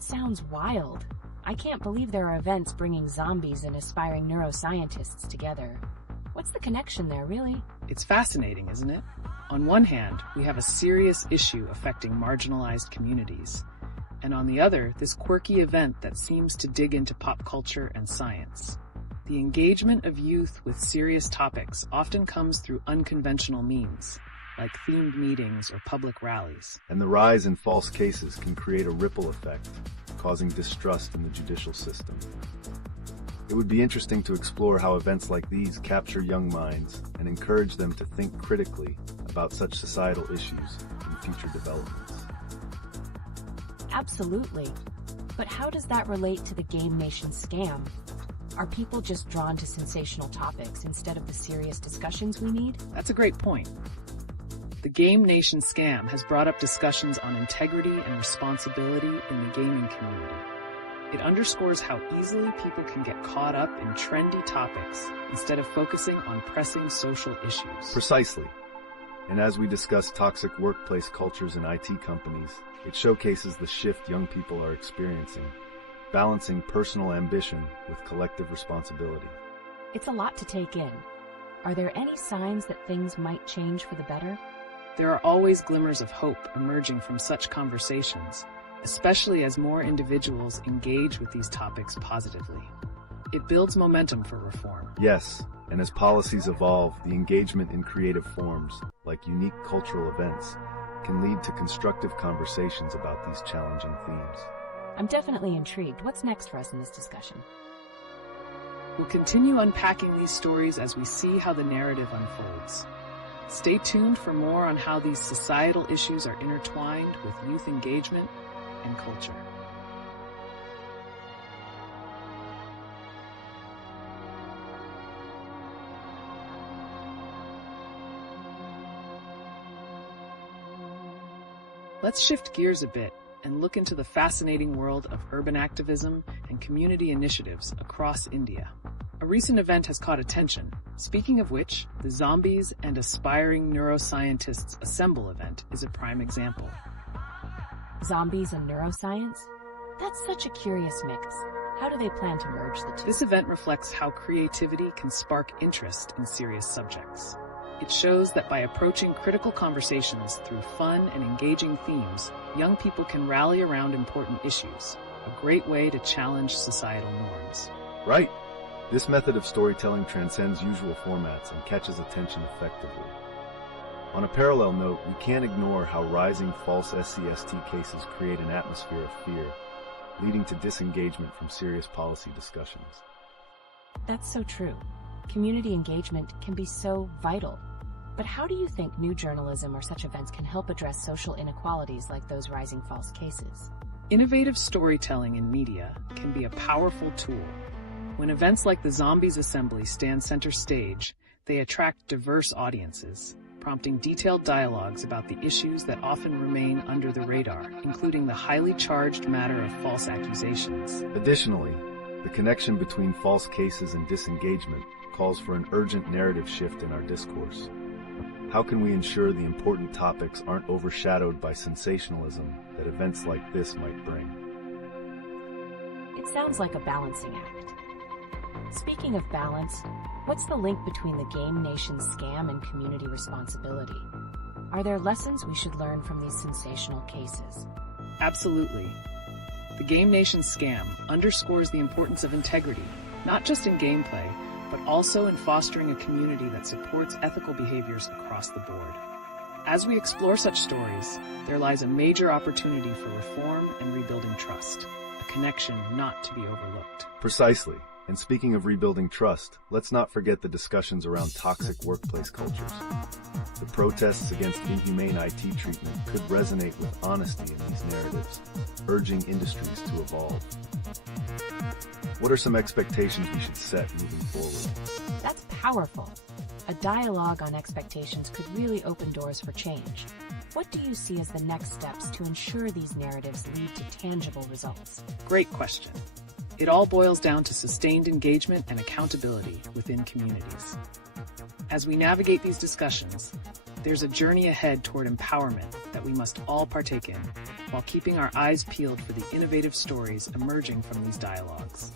That sounds wild. I can't believe there are events bringing zombies and aspiring neuroscientists together. What's the connection there, really? It's fascinating, isn't it? On one hand, we have a serious issue affecting marginalized communities. And on the other, this quirky event that seems to dig into pop culture and science. The engagement of youth with serious topics often comes through unconventional means, like themed meetings or public rallies. And the rise in false cases can create a ripple effect, causing distrust in the judicial system. It would be interesting to explore how events like these capture young minds and encourage them to think critically about such societal issues in future developments. Absolutely. But how does that relate to the Game Nation scam? Are people just drawn to sensational topics instead of the serious discussions we need? That's a great point. The Game Nation scam has brought up discussions on integrity and responsibility in the gaming community. It underscores how easily people can get caught up in trendy topics instead of focusing on pressing social issues. Precisely. And as we discuss toxic workplace cultures in IT companies, it showcases the shift young people are experiencing, balancing personal ambition with collective responsibility. It's a lot to take in. Are there any signs that things might change for the better? There are always glimmers of hope emerging from such conversations, especially as more individuals engage with these topics positively. It builds momentum for reform. Yes, and as policies evolve, the engagement in creative forms, like unique cultural events, can lead to constructive conversations about these challenging themes. I'm definitely intrigued. What's next for us in this discussion? We'll continue unpacking these stories as we see how the narrative unfolds. Stay tuned for more on how these societal issues are intertwined with youth engagement and culture. Let's shift gears a bit and look into the fascinating world of urban activism and community initiatives across India. A recent event has caught attention. Speaking of which, the Zombies and Aspiring Neuroscientists Assemble event is a prime example. Zombies and neuroscience? That's such a curious mix. How do they plan to merge the two? This event reflects how creativity can spark interest in serious subjects. It shows that by approaching critical conversations through fun and engaging themes, young people can rally around important issues, a great way to challenge societal norms. Right. This method of storytelling transcends usual formats and catches attention effectively. On a parallel note, we can't ignore how rising false SCST cases create an atmosphere of fear, leading to disengagement from serious policy discussions. That's so true. Community engagement can be so vital. But how do you think new journalism or such events can help address social inequalities like those rising false cases? Innovative storytelling in media can be a powerful tool. When events like the Zombies Assembly stand center stage, they attract diverse audiences, prompting detailed dialogues about the issues that often remain under the radar, including the highly charged matter of false accusations. Additionally, the connection between false cases and disengagement calls for an urgent narrative shift in our discourse. How can we ensure the important topics aren't overshadowed by sensationalism that events like this might bring? It sounds like a balancing act. Speaking of balance, what's the link between the Game Nation scam and community responsibility? Are there lessons we should learn from these sensational cases? Absolutely. The Game Nation scam underscores the importance of integrity, not just in gameplay, but also in fostering a community that supports ethical behaviors across the board. As we explore such stories, there lies a major opportunity for reform and rebuilding trust, a connection not to be overlooked. Precisely. And speaking of rebuilding trust, let's not forget the discussions around toxic workplace cultures. The protests against inhumane IT treatment could resonate with honesty in these narratives, urging industries to evolve. What are some expectations we should set moving forward? That's powerful. A dialogue on expectations could really open doors for change. What do you see as the next steps to ensure these narratives lead to tangible results? Great question. It all boils down to sustained engagement and accountability within communities. As we navigate these discussions, There's a journey ahead toward empowerment that we must all partake in, while keeping our eyes peeled for the innovative stories emerging from these dialogues.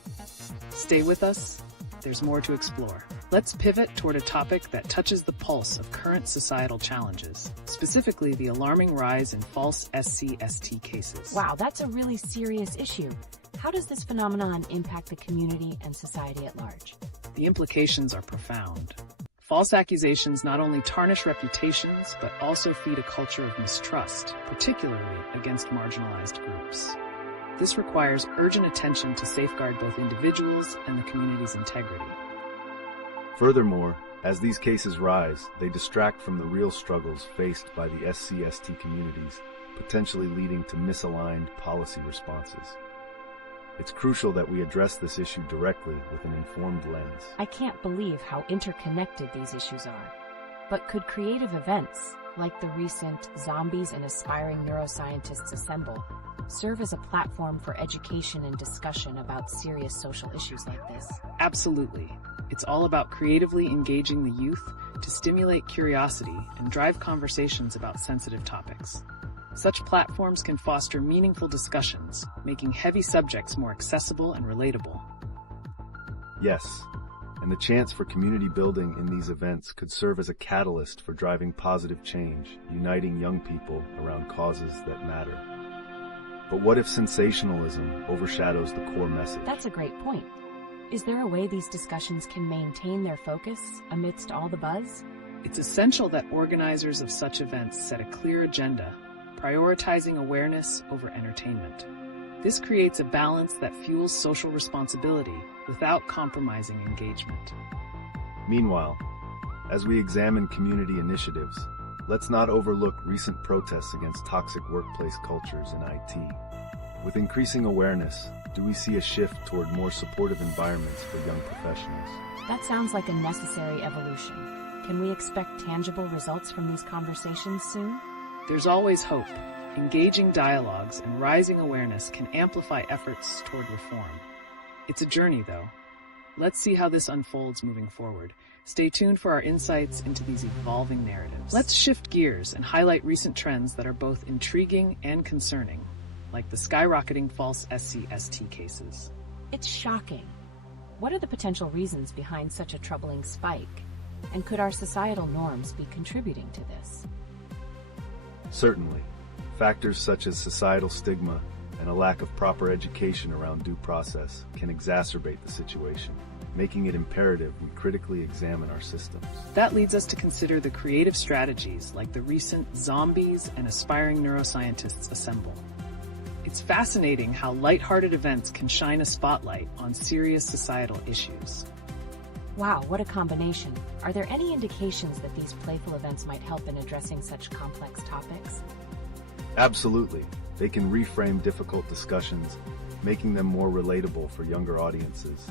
Stay with us, there's more to explore. Let's pivot toward a topic that touches the pulse of current societal challenges, specifically the alarming rise in false SC/ST cases. Wow, that's a really serious issue. How does this phenomenon impact the community and society at large? The implications are profound. False accusations not only tarnish reputations, but also feed a culture of mistrust, particularly against marginalized groups. This requires urgent attention to safeguard both individuals and the community's integrity. Furthermore, as these cases rise, they distract from the real struggles faced by the SC/ST communities, potentially leading to misaligned policy responses. It's crucial that we address this issue directly with an informed lens. I can't believe how interconnected these issues are. But could creative events, like the recent Zombies and Aspiring Neuroscientists Assemble, serve as a platform for education and discussion about serious social issues like this? Absolutely. It's all about creatively engaging the youth to stimulate curiosity and drive conversations about sensitive topics. Such platforms can foster meaningful discussions, making heavy subjects more accessible and relatable. Yes, and the chance for community building in these events could serve as a catalyst for driving positive change, uniting young people around causes that matter. But what if sensationalism overshadows the core message? That's a great point. Is there a way these discussions can maintain their focus amidst all the buzz? It's essential that organizers of such events set a clear agenda, prioritizing awareness over entertainment. This creates a balance that fuels social responsibility without compromising engagement. Meanwhile, as we examine community initiatives, let's not overlook recent protests against toxic workplace cultures in IT. With increasing awareness, do we see a shift toward more supportive environments for young professionals? That sounds like a necessary evolution. Can we expect tangible results from these conversations soon? There's always hope. Engaging dialogues and rising awareness can amplify efforts toward reform. It's a journey, though. Let's see how this unfolds moving forward. Stay tuned for our insights into these evolving narratives. Let's shift gears and highlight recent trends that are both intriguing and concerning, like the skyrocketing false SC/ST cases. It's shocking. What are the potential reasons behind such a troubling spike? And could our societal norms be contributing to this? Certainly. Factors such as societal stigma and a lack of proper education around due process can exacerbate the situation, making it imperative we critically examine our systems. That leads us to consider the creative strategies like the recent Zombies and Aspiring Neuroscientists Assemble. It's fascinating how lighthearted events can shine a spotlight on serious societal issues. Wow, what a combination. Are there any indications that these playful events might help in addressing such complex topics? Absolutely. They can reframe difficult discussions, making them more relatable for younger audiences.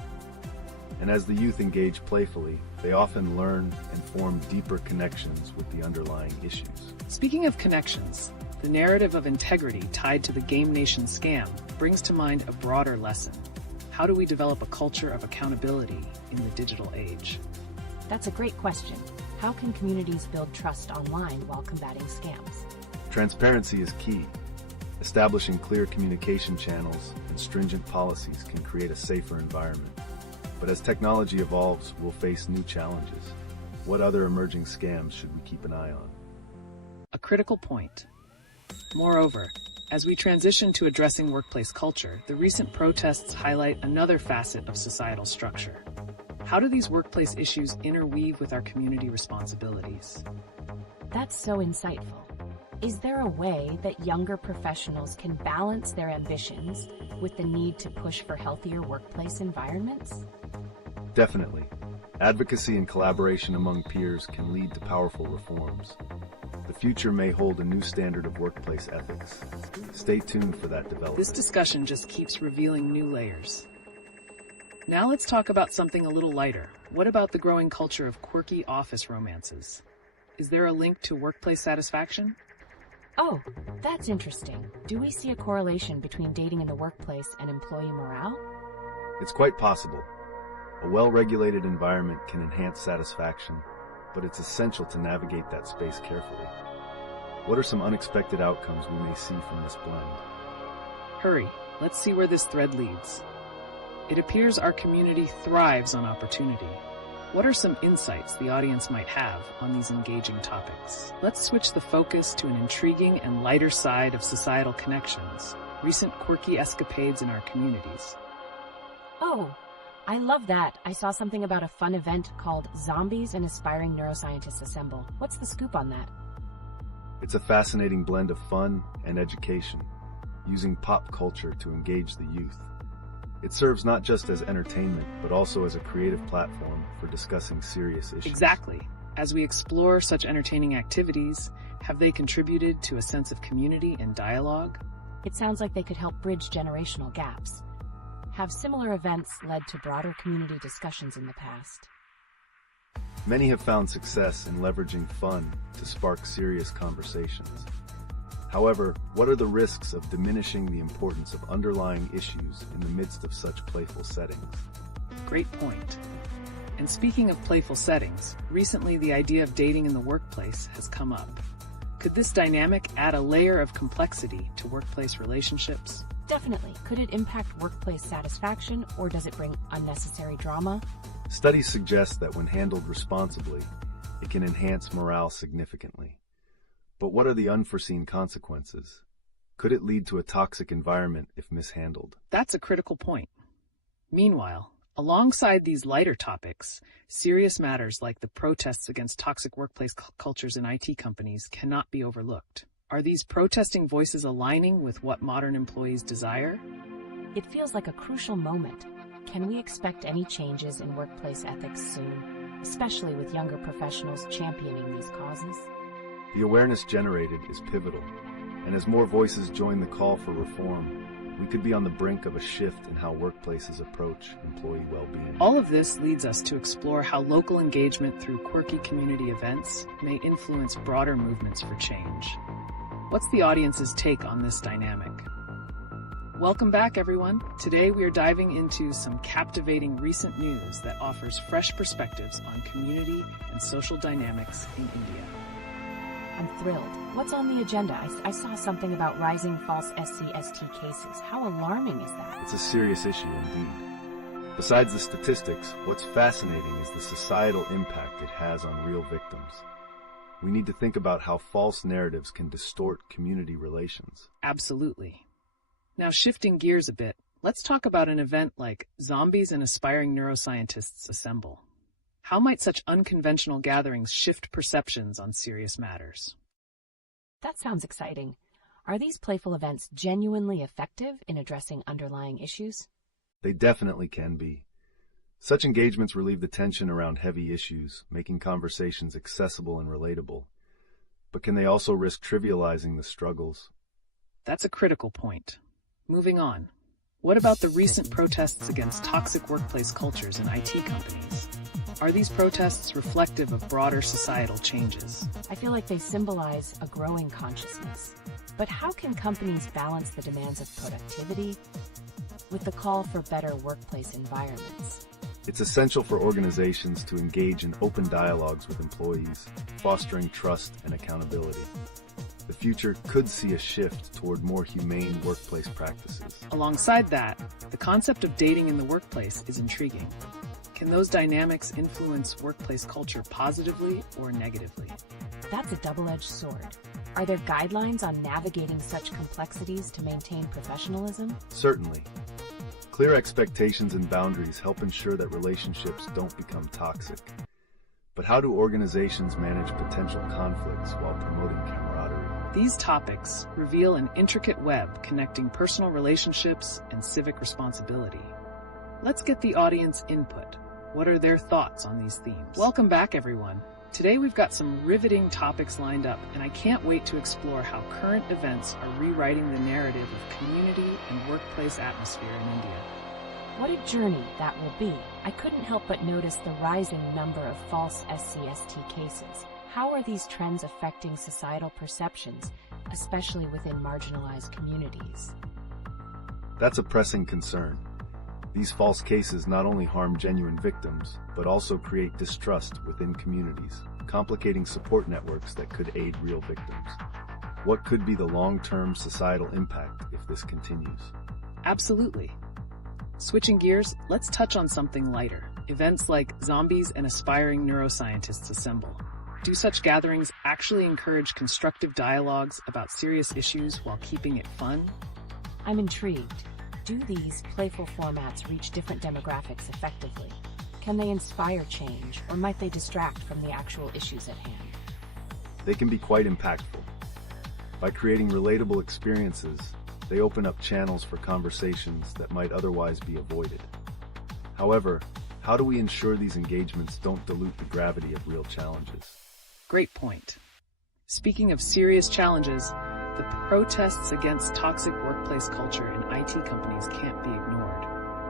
And as the youth engage playfully, they often learn and form deeper connections with the underlying issues. Speaking of connections, the narrative of integrity tied to the Game Nation scam brings to mind a broader lesson. How do we develop a culture of accountability in the digital age? That's a great question. How can communities build trust online while combating scams? Transparency is key. Establishing clear communication channels and stringent policies can create a safer environment. But as technology evolves, we'll face new challenges. What other emerging scams should we keep an eye on? A critical point. Moreover, as we transition to addressing workplace culture, the recent protests highlight another facet of societal structure. How do these workplace issues interweave with our community responsibilities? That's so insightful. Is there a way that younger professionals can balance their ambitions with the need to push for healthier workplace environments? Definitely. Advocacy and collaboration among peers can lead to powerful reforms. The future may hold a new standard of workplace ethics. Stay tuned for that development. This discussion just keeps revealing new layers. Now let's talk about something a little lighter. What about the growing culture of quirky office romances? Is there a link to workplace satisfaction? Oh, that's interesting. Do we see a correlation between dating in the workplace and employee morale? It's quite possible. A well-regulated environment can enhance satisfaction, but it's essential to navigate that space carefully. What are some unexpected outcomes we may see from this blend? Hurry, let's see where this thread leads. It appears our community thrives on opportunity. What are some insights the audience might have on these engaging topics? Let's switch the focus to an intriguing and lighter side of societal connections, recent quirky escapades in our communities. Oh, I love that. I saw something about a fun event called Zombies and Aspiring Neuroscientists Assemble. What's the scoop on that? It's a fascinating blend of fun and education, using pop culture to engage the youth. It serves not just as entertainment, but also as a creative platform for discussing serious issues. Exactly. As we explore such entertaining activities, have they contributed to a sense of community and dialogue? It sounds like they could help bridge generational gaps. Have similar events led to broader community discussions in the past? Many have found success in leveraging fun to spark serious conversations. However, what are the risks of diminishing the importance of underlying issues in the midst of such playful settings? Great point. And speaking of playful settings, recently the idea of dating in the workplace has come up. Could this dynamic add a layer of complexity to workplace relationships? Definitely. Could it impact workplace satisfaction, or does it bring unnecessary drama? Studies suggest that when handled responsibly, it can enhance morale significantly. But what are the unforeseen consequences? Could it lead to a toxic environment if mishandled? That's a critical point. Meanwhile, alongside these lighter topics, serious matters like the protests against toxic workplace cultures in IT companies cannot be overlooked. Are these protesting voices aligning with what modern employees desire? It feels like a crucial moment. Can we expect any changes in workplace ethics soon, especially with younger professionals championing these causes? The awareness generated is pivotal, and as more voices join the call for reform, we could be on the brink of a shift in how workplaces approach employee well-being. All of this leads us to explore how local engagement through quirky community events may influence broader movements for change. What's the audience's take on this dynamic? Welcome back, everyone. Today we are diving into some captivating recent news that offers fresh perspectives on community and social dynamics in India. I'm thrilled. What's on the agenda? I saw something about rising false SC/ST cases. How alarming is that? It's a serious issue indeed. Besides the statistics, what's fascinating is the societal impact it has on real victims. We need to think about how false narratives can distort community relations. Absolutely. Now, shifting gears a bit, let's talk about an event like Zombies and Aspiring Neuroscientists Assemble. How might such unconventional gatherings shift perceptions on serious matters? That sounds exciting. Are these playful events genuinely effective in addressing underlying issues? They definitely can be. Such engagements relieve the tension around heavy issues, making conversations accessible and relatable. But can they also risk trivializing the struggles? That's a critical point. Moving on. What about the recent protests against toxic workplace cultures in IT companies? Are these protests reflective of broader societal changes? I feel like they symbolize a growing consciousness. But how can companies balance the demands of productivity with the call for better workplace environments? It's essential for organizations to engage in open dialogues with employees, fostering trust and accountability. The future could see a shift toward more humane workplace practices. Alongside that, the concept of dating in the workplace is intriguing. Can those dynamics influence workplace culture positively or negatively? That's a double-edged sword. Are there guidelines on navigating such complexities to maintain professionalism? Certainly. Clear expectations and boundaries help ensure that relationships don't become toxic. But how do organizations manage potential conflicts while promoting camaraderie? These topics reveal an intricate web connecting personal relationships and civic responsibility. Let's get the audience input. What are their thoughts on these themes? Welcome back, everyone. Today we've got some riveting topics lined up, and I can't wait to explore how current events are rewriting the narrative of community and workplace atmosphere in India. What a journey that will be. I couldn't help but notice the rising number of false SC/ST cases. How are these trends affecting societal perceptions, especially within marginalized communities? That's a pressing concern. These false cases not only harm genuine victims, but also create distrust within communities. complicating support networks that could aid real victims. What could be the long-term societal impact if this continues? Absolutely. Switching gears, let's touch on something lighter. Events like Zombies and Aspiring Neuroscientists Assemble. Do such gatherings actually encourage constructive dialogues about serious issues while keeping it fun? I'm intrigued. Do these playful formats reach different demographics effectively? Can they inspire change, or might they distract from the actual issues at hand? They can be quite impactful. By creating relatable experiences, they open up channels for conversations that might otherwise be avoided. However, how do we ensure these engagements don't dilute the gravity of real challenges? Great point. Speaking of serious challenges, the protests against toxic workplace culture in IT companies can't be ignored.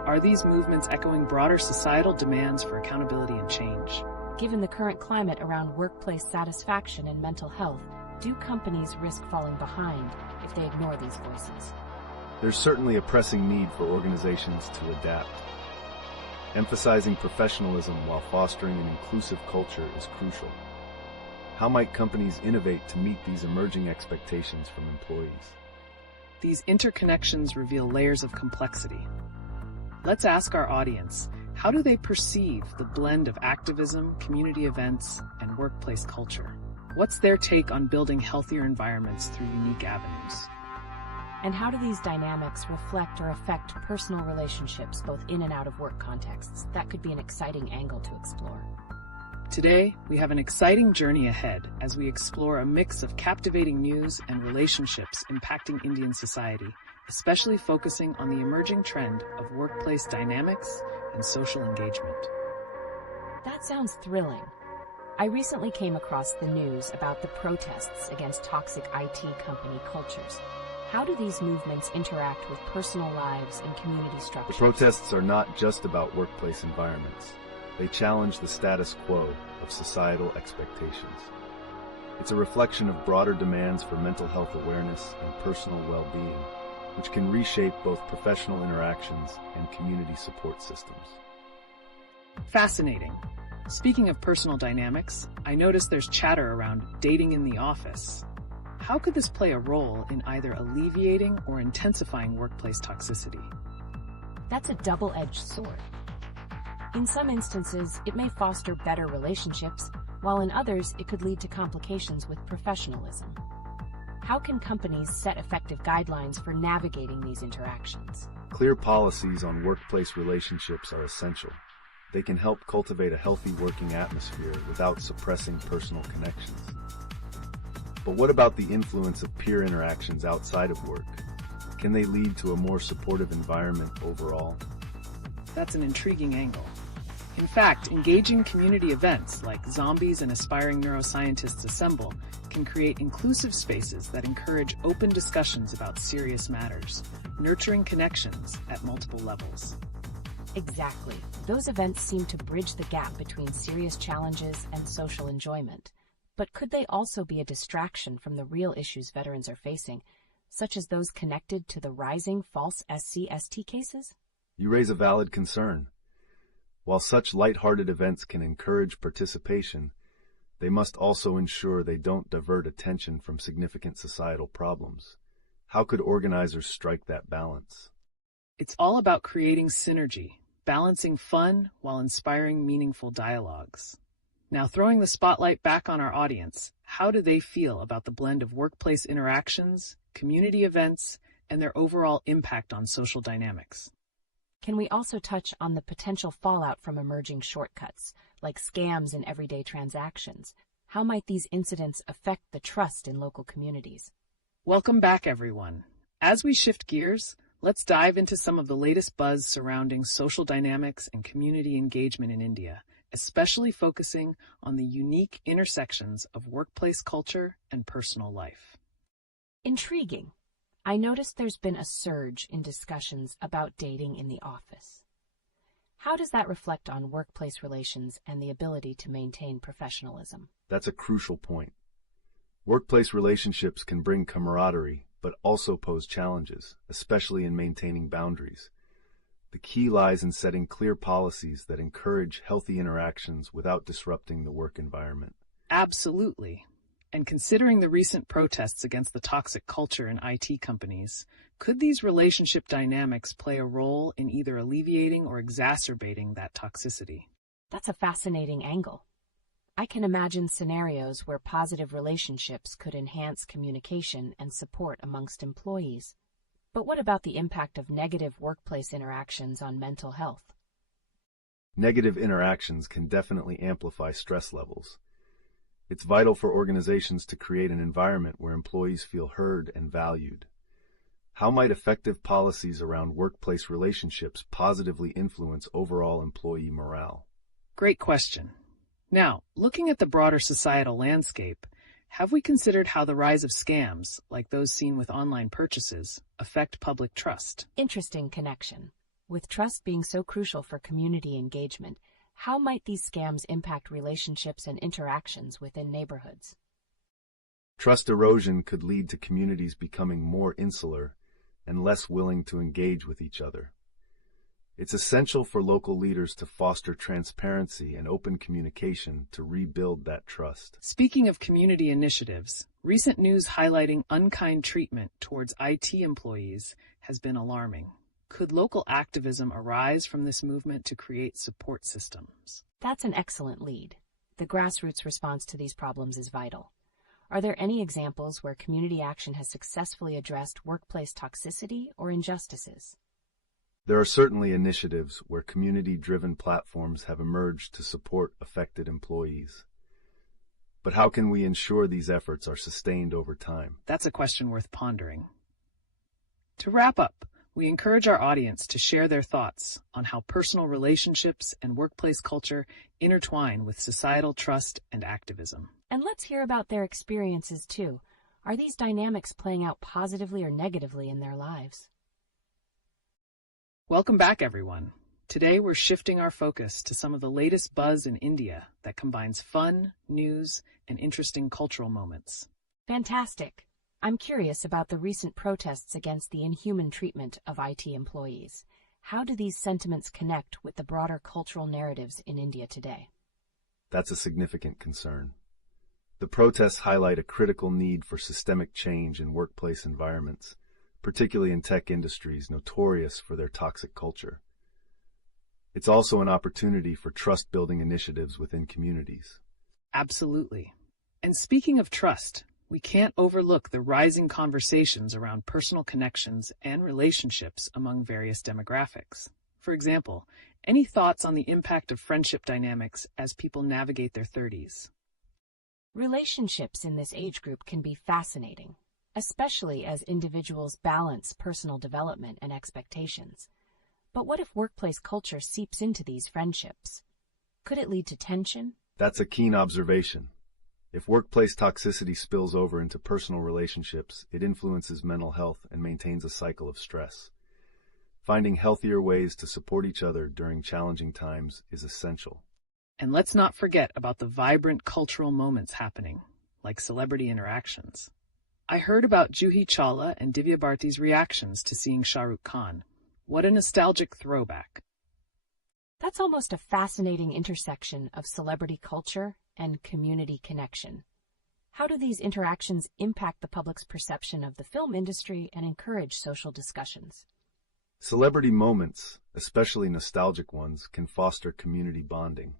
Are these movements echoing broader societal demands for accountability and change? Given the current climate around workplace satisfaction and mental health, do companies risk falling behind if they ignore these voices? There's certainly a pressing need for organizations to adapt. Emphasizing professionalism while fostering an inclusive culture is crucial. How might companies innovate to meet these emerging expectations from employees? These interconnections reveal layers of complexity. Let's ask our audience, how do they perceive the blend of activism, community events, and workplace culture? What's their take on building healthier environments through unique avenues? And how do these dynamics reflect or affect personal relationships both in and out of work contexts? That could be an exciting angle to explore. Today, we have an exciting journey ahead as we explore a mix of captivating news and relationships impacting Indian society, especially focusing on the emerging trend of workplace dynamics and social engagement. That sounds thrilling. I recently came across the news about the protests against toxic IT company cultures. How do these movements interact with personal lives and community structures? The protests are not just about workplace environments. They challenge the status quo of societal expectations. It's a reflection of broader demands for mental health awareness and personal well-being, which can reshape both professional interactions and community support systems. Fascinating. Speaking of personal dynamics, I noticed there's chatter around dating in the office. How could this play a role in either alleviating or intensifying workplace toxicity? That's a double-edged sword. In some instances, it may foster better relationships, while in others, it could lead to complications with professionalism. How can companies set effective guidelines for navigating these interactions? Clear policies on workplace relationships are essential. They can help cultivate a healthy working atmosphere without suppressing personal connections. But what about the influence of peer interactions outside of work? Can they lead to a more supportive environment overall? That's an intriguing angle. In fact, engaging community events like Zombies and Aspiring Neuroscientists Assemble can create inclusive spaces that encourage open discussions about serious matters, nurturing connections at multiple levels. Exactly. Those events seem to bridge the gap between serious challenges and social enjoyment. But could they also be a distraction from the real issues veterans are facing, such as those connected to the rising false SC/ST cases? You raise a valid concern. While such lighthearted events can encourage participation, they must also ensure they don't divert attention from significant societal problems. How could organizers strike that balance? It's all about creating synergy, balancing fun while inspiring meaningful dialogues. Now, throwing the spotlight back on our audience, how do they feel about the blend of workplace interactions, community events, and their overall impact on social dynamics? Can we also touch on the potential fallout from emerging shortcuts, like scams in everyday transactions? How might these incidents affect the trust in local communities? Welcome back, everyone. As we shift gears, let's dive into some of the latest buzz surrounding social dynamics and community engagement in India, especially focusing on the unique intersections of workplace culture and personal life. Intriguing. I noticed there's been a surge in discussions about dating in the office. How does that reflect on workplace relations and the ability to maintain professionalism? That's a crucial point. Workplace relationships can bring camaraderie, but also pose challenges, especially in maintaining boundaries. The key lies in setting clear policies that encourage healthy interactions without disrupting the work environment. Absolutely. And considering the recent protests against the toxic culture in IT companies, could these relationship dynamics play a role in either alleviating or exacerbating that toxicity? That's a fascinating angle. I can imagine scenarios where positive relationships could enhance communication and support amongst employees. But what about the impact of negative workplace interactions on mental health? Negative interactions can definitely amplify stress levels. It's vital for organizations to create an environment where employees feel heard and valued. How might effective policies around workplace relationships positively influence overall employee morale? Great question. Now, looking at the broader societal landscape, have we considered how the rise of scams, like those seen with online purchases, affect public trust? Interesting connection. With trust being so crucial for community engagement, how might these scams impact relationships and interactions within neighborhoods? Trust erosion could lead to communities becoming more insular and less willing to engage with each other. It's essential for local leaders to foster transparency and open communication to rebuild that trust. Speaking of community initiatives, recent news highlighting unkind treatment towards IT employees has been alarming. Could local activism arise from this movement to create support systems? That's an excellent lead. The grassroots response to these problems is vital. Are there any examples where community action has successfully addressed workplace toxicity or injustices? There are certainly initiatives where community-driven platforms have emerged to support affected employees. But how can we ensure these efforts are sustained over time? That's a question worth pondering. To wrap up, we encourage our audience to share their thoughts on how personal relationships and workplace culture intertwine with societal trust and activism. And let's hear about their experiences too. Are these dynamics playing out positively or negatively in their lives? Welcome back, everyone. Today we're shifting our focus to some of the latest buzz in India that combines fun, news, and interesting cultural moments. Fantastic. I'm curious about the recent protests against the inhuman treatment of IT employees. How do these sentiments connect with the broader cultural narratives in India today? That's a significant concern. The protests highlight a critical need for systemic change in workplace environments, particularly in tech industries notorious for their toxic culture. It's also an opportunity for trust-building initiatives within communities. Absolutely. And speaking of trust, we can't overlook the rising conversations around personal connections and relationships among various demographics. For example, any thoughts on the impact of friendship dynamics as people navigate their 30s? Relationships in this age group can be fascinating, especially as individuals balance personal development and expectations. But what if workplace culture seeps into these friendships? Could it lead to tension? That's a keen observation. If workplace toxicity spills over into personal relationships, it influences mental health and maintains a cycle of stress. Finding healthier ways to support each other during challenging times is essential. And let's not forget about the vibrant cultural moments happening, like celebrity interactions. I heard about Juhi Chawla and Divya Bharti's reactions to seeing Shah Rukh Khan. What a nostalgic throwback. That's almost a fascinating intersection of celebrity culture and community connection. How do these interactions impact the public's perception of the film industry and encourage social discussions? Celebrity moments, especially nostalgic ones, can foster community bonding.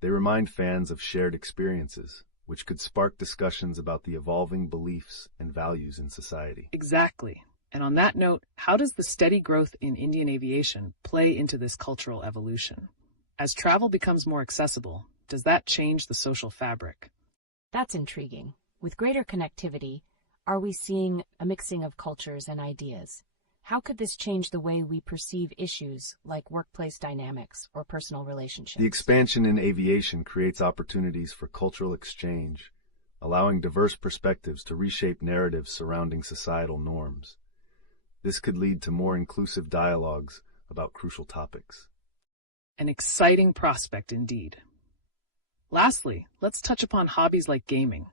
They remind fans of shared experiences, which could spark discussions about the evolving beliefs and values in society. Exactly. And on that note, how does the steady growth in Indian aviation play into this cultural evolution? As travel becomes more accessible, does that change the social fabric? That's intriguing. With greater connectivity, are we seeing a mixing of cultures and ideas? How could this change the way we perceive issues like workplace dynamics or personal relationships? The expansion in aviation creates opportunities for cultural exchange, allowing diverse perspectives to reshape narratives surrounding societal norms. This could lead to more inclusive dialogues about crucial topics. An exciting prospect indeed. Lastly, let's touch upon hobbies like gaming.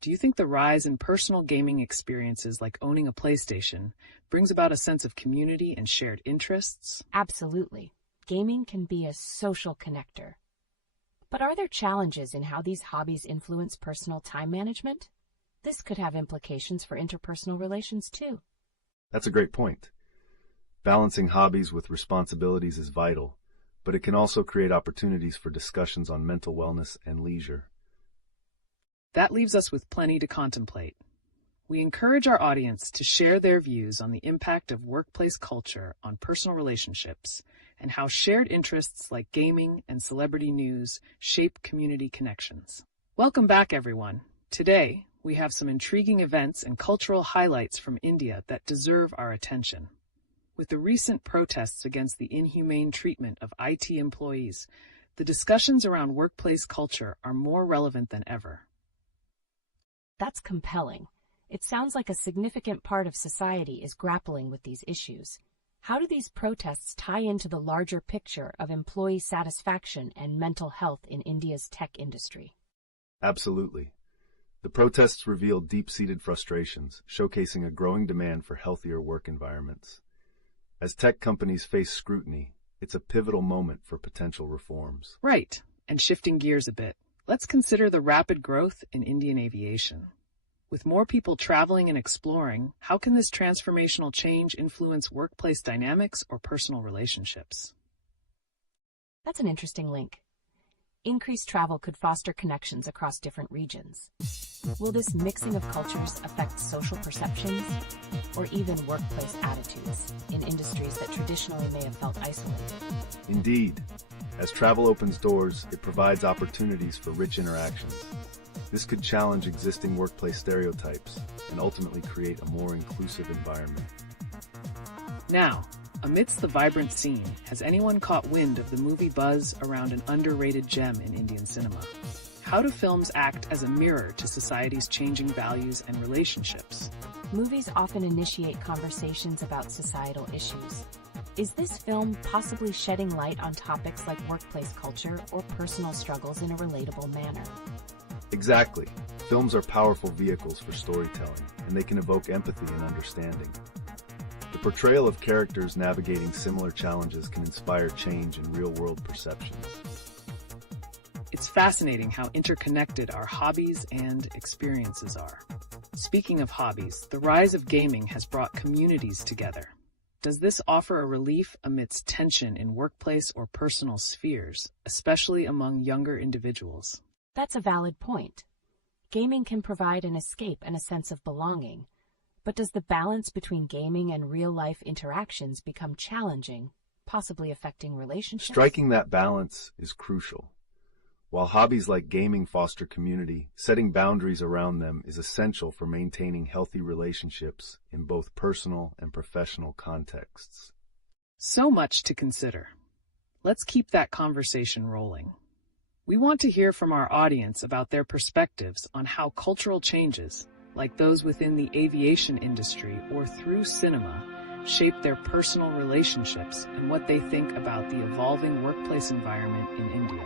Do you think the rise in personal gaming experiences like owning a PlayStation brings about a sense of community and shared interests? Absolutely. Gaming can be a social connector. But are there challenges in how these hobbies influence personal time management? This could have implications for interpersonal relations too. That's a great point. Balancing hobbies with responsibilities is vital, but it can also create opportunities for discussions on mental wellness and leisure. That leaves us with plenty to contemplate. We encourage our audience to share their views on the impact of workplace culture on personal relationships and how shared interests like gaming and celebrity news shape community connections. Welcome back, everyone. Today, we have some intriguing events and cultural highlights from India that deserve our attention. With the recent protests against the inhumane treatment of IT employees, the discussions around workplace culture are more relevant than ever. That's compelling. It sounds like a significant part of society is grappling with these issues. How do these protests tie into the larger picture of employee satisfaction and mental health in India's tech industry? Absolutely. The protests reveal deep-seated frustrations, showcasing a growing demand for healthier work environments. As tech companies face scrutiny, it's a pivotal moment for potential reforms. Right, and shifting gears a bit, let's consider the rapid growth in Indian aviation. With more people traveling and exploring, how can this transformational change influence workplace dynamics or personal relationships? That's an interesting link. Increased travel could foster connections across different regions. Will this mixing of cultures affect social perceptions or even workplace attitudes in industries that traditionally may have felt isolated? Indeed. As travel opens doors, it provides opportunities for rich interactions. This could challenge existing workplace stereotypes and ultimately create a more inclusive environment. Now, amidst the vibrant scene, has anyone caught wind of the movie buzz around an underrated gem in Indian cinema? How do films act as a mirror to society's changing values and relationships? Movies often initiate conversations about societal issues. Is this film possibly shedding light on topics like workplace culture or personal struggles in a relatable manner? Exactly. Films are powerful vehicles for storytelling, and they can evoke empathy and understanding. The portrayal of characters navigating similar challenges can inspire change in real-world perceptions. It's fascinating how interconnected our hobbies and experiences are. Speaking of hobbies, the rise of gaming has brought communities together. Does this offer a relief amidst tension in workplace or personal spheres, especially among younger individuals? That's a valid point. Gaming can provide an escape and a sense of belonging, but does the balance between gaming and real-life interactions become challenging, possibly affecting relationships? Striking that balance is crucial. While hobbies like gaming foster community, setting boundaries around them is essential for maintaining healthy relationships in both personal and professional contexts. So much to consider. Let's keep that conversation rolling. We want to hear from our audience about their perspectives on how cultural changes, like those within the aviation industry or through cinema, shape their personal relationships and what they think about the evolving workplace environment in India.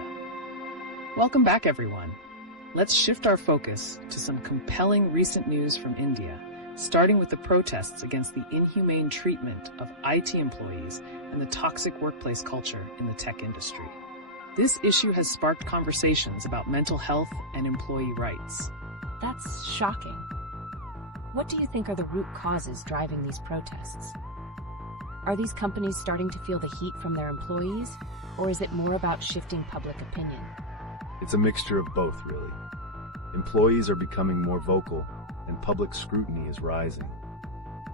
Welcome back, everyone. Let's shift our focus to some compelling recent news from India, starting with the protests against the inhumane treatment of IT employees and the toxic workplace culture in the tech industry. This issue has sparked conversations about mental health and employee rights. That's shocking. What do you think are the root causes driving these protests? Are these companies starting to feel the heat from their employees, or is it more about shifting public opinion? It's a mixture of both, really. Employees are becoming more vocal, and public scrutiny is rising.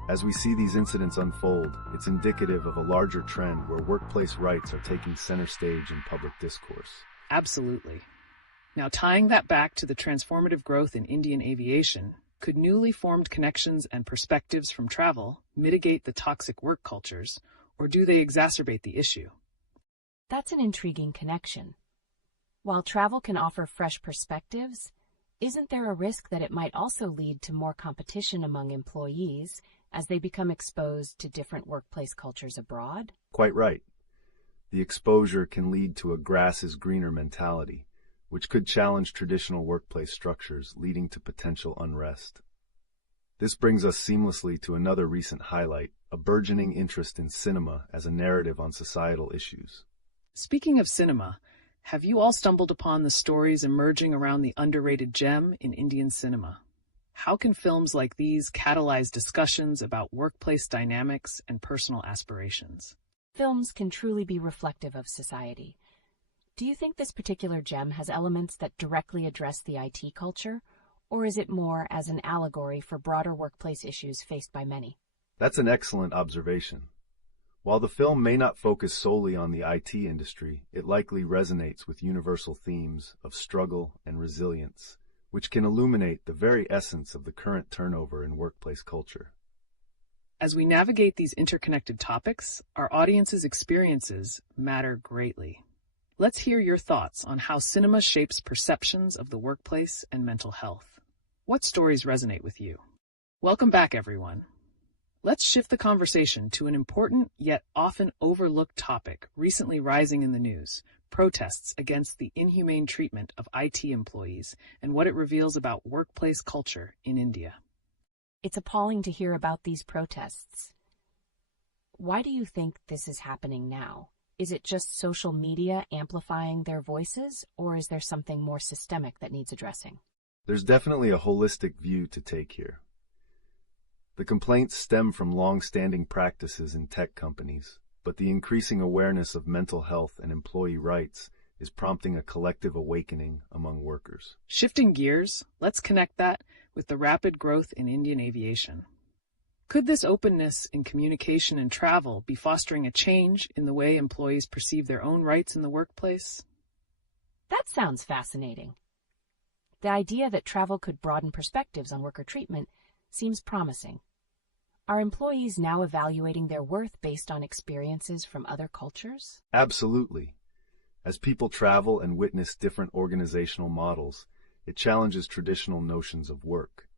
As we see these incidents unfold, it's indicative of a larger trend where workplace rights are taking center stage in public discourse. Absolutely. Now, tying that back to the transformative growth in Indian aviation, could newly formed connections and perspectives from travel mitigate the toxic work cultures, or do they exacerbate the issue? That's an intriguing connection. While travel can offer fresh perspectives, isn't there a risk that it might also lead to more competition among employees as they become exposed to different workplace cultures abroad? Quite right. The exposure can lead to a grass is greener mentality, which could challenge traditional workplace structures, leading to potential unrest. This brings us seamlessly to another recent highlight, a burgeoning interest in cinema as a narrative on societal issues. Speaking of cinema, Have you all stumbled upon the stories emerging around the underrated gem in Indian cinema? How can films like these catalyze discussions about workplace dynamics and personal aspirations? Films can truly be reflective of society. Do you think this particular gem has elements that directly address the IT culture, or is it more as an allegory for broader workplace issues faced by many? That's an excellent observation. While the film may not focus solely on the IT industry, it likely resonates with universal themes of struggle and resilience, which can illuminate the very essence of the current turnover in workplace culture. As we navigate these interconnected topics, our audience's experiences matter greatly. Let's hear your thoughts on how cinema shapes perceptions of the workplace and mental health. What stories resonate with you? Welcome back, everyone. Let's shift the conversation to an important yet often overlooked topic recently rising in the news: protests against the inhumane treatment of IT employees and what it reveals about workplace culture in India. It's appalling to hear about these protests. Why do you think this is happening now? Is it just social media amplifying their voices, or is there something more systemic that needs addressing? There's definitely a holistic view to take here. The complaints stem from long-standing practices in tech companies, but the increasing awareness of mental health and employee rights is prompting a collective awakening among workers. Shifting gears, let's connect that with the rapid growth in Indian aviation. Could this openness in communication and travel be fostering a change in the way employees perceive their own rights in the workplace? That sounds fascinating. The idea that travel could broaden perspectives on worker treatment seems promising. Are employees now evaluating their worth based on experiences from other cultures? Absolutely. As people travel and witness different organizational models, it challenges traditional notions of work.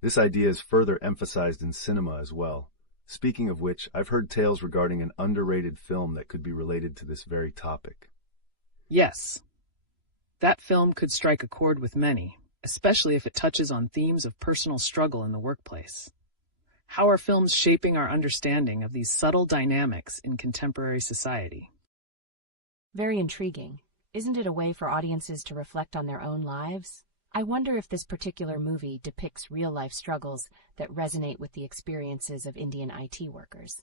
This idea is further emphasized in cinema as well. Speaking of which, I've heard tales regarding an underrated film that could be related to this very topic. Yes. That film could strike a chord with many, especially if it touches on themes of personal struggle in the workplace. How are films shaping our understanding of these subtle dynamics in contemporary society? Very intriguing. Isn't it a way for audiences to reflect on their own lives? I wonder if this particular movie depicts real-life struggles that resonate with the experiences of Indian IT workers.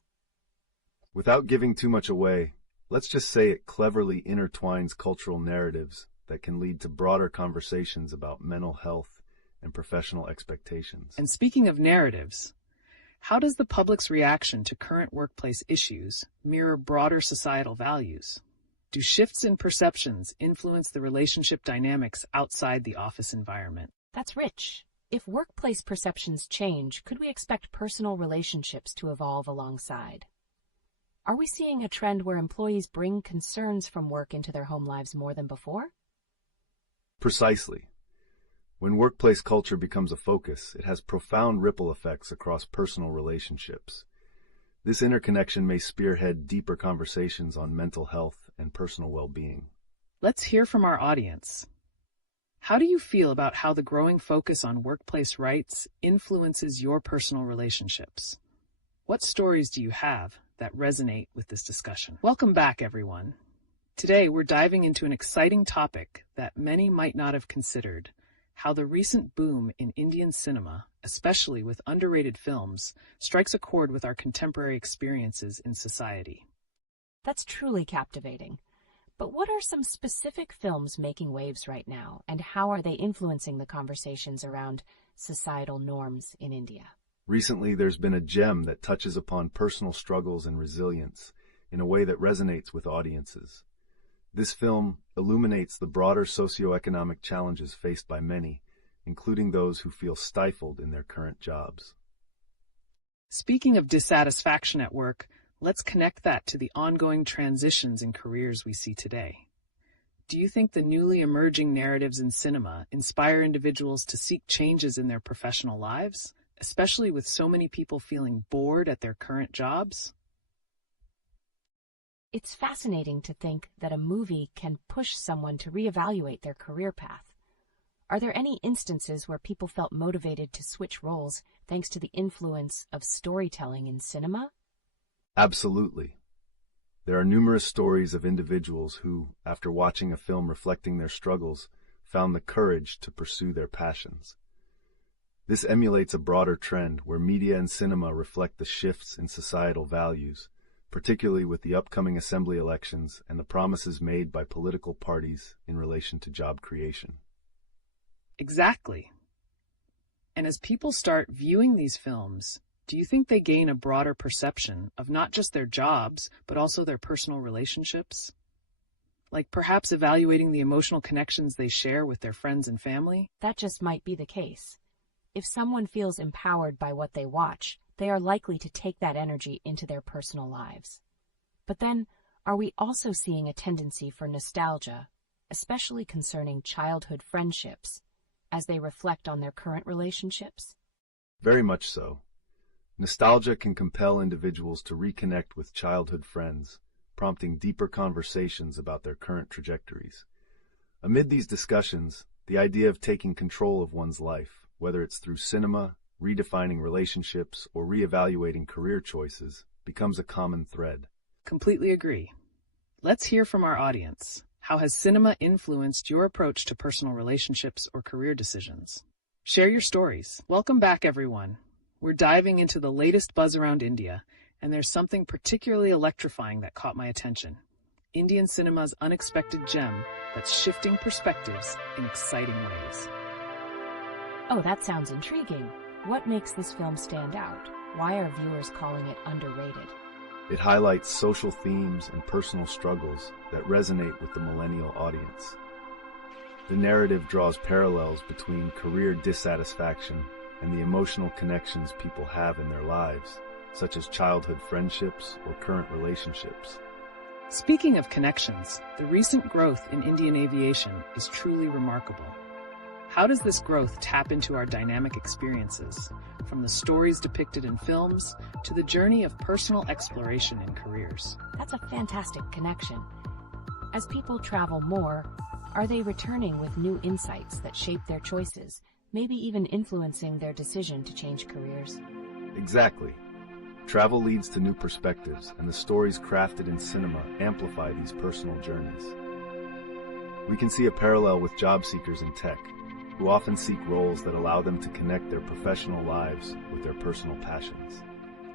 Without giving too much away, let's just say it cleverly intertwines cultural narratives that can lead to broader conversations about mental health and professional expectations. And speaking of narratives, how does the public's reaction to current workplace issues mirror broader societal values? Do shifts in perceptions influence the relationship dynamics outside the office environment? That's rich. If workplace perceptions change, could we expect personal relationships to evolve alongside? Are we seeing a trend where employees bring concerns from work into their home lives more than before? Precisely. When workplace culture becomes a focus, it has profound ripple effects across personal relationships. This interconnection may spearhead deeper conversations on mental health and personal well-being. Let's hear from our audience. How do you feel about how the growing focus on workplace rights influences your personal relationships? What stories do you have that resonate with this discussion? Welcome back, everyone. Today, we're diving into an exciting topic that many might not have considered: how the recent boom in Indian cinema, especially with underrated films, strikes a chord with our contemporary experiences in society. That's truly captivating. But what are some specific films making waves right now, and how are they influencing the conversations around societal norms in India? Recently, there's been a gem that touches upon personal struggles and resilience in a way that resonates with audiences. This film illuminates the broader socioeconomic challenges faced by many, including those who feel stifled in their current jobs. Speaking of dissatisfaction at work, let's connect that to the ongoing transitions in careers we see today. Do you think the newly emerging narratives in cinema inspire individuals to seek changes in their professional lives, especially with so many people feeling bored at their current jobs? It's fascinating to think that a movie can push someone to reevaluate their career path. Are there any instances where people felt motivated to switch roles thanks to the influence of storytelling in cinema? Absolutely. There are numerous stories of individuals who, after watching a film reflecting their struggles, found the courage to pursue their passions. This emulates a broader trend where media and cinema reflect the shifts in societal values, particularly with the upcoming assembly elections and the promises made by political parties in relation to job creation. Exactly. And as people start viewing these films, do you think they gain a broader perception of not just their jobs, but also their personal relationships? Like perhaps evaluating the emotional connections they share with their friends and family? That just might be the case. If someone feels empowered by what they watch, they are likely to take that energy into their personal lives. But then, are we also seeing a tendency for nostalgia, especially concerning childhood friendships, as they reflect on their current relationships? Very much so. Nostalgia can compel individuals to reconnect with childhood friends, prompting deeper conversations about their current trajectories. Amid these discussions, the idea of taking control of one's life, whether it's through cinema, redefining relationships, or reevaluating career choices, becomes a common thread. Completely agree. Let's hear from our audience. How has cinema influenced your approach to personal relationships or career decisions? Share your stories. Welcome back, everyone. We're diving into the latest buzz around India, and there's something particularly electrifying that caught my attention. Indian cinema's unexpected gem that's shifting perspectives in exciting ways. Oh, that sounds intriguing. What makes this film stand out? Why are viewers calling it underrated? It highlights social themes and personal struggles that resonate with the millennial audience. The narrative draws parallels between career dissatisfaction and the emotional connections people have in their lives, such as childhood friendships or current relationships. Speaking of connections, the recent growth in Indian aviation is truly remarkable. How does this growth tap into our dynamic experiences, from the stories depicted in films to the journey of personal exploration in careers? That's a fantastic connection. As people travel more, are they returning with new insights that shape their choices, maybe even influencing their decision to change careers? Exactly. Travel leads to new perspectives, and the stories crafted in cinema amplify these personal journeys. We can see a parallel with job seekers in tech, who often seek roles that allow them to connect their professional lives with their personal passions.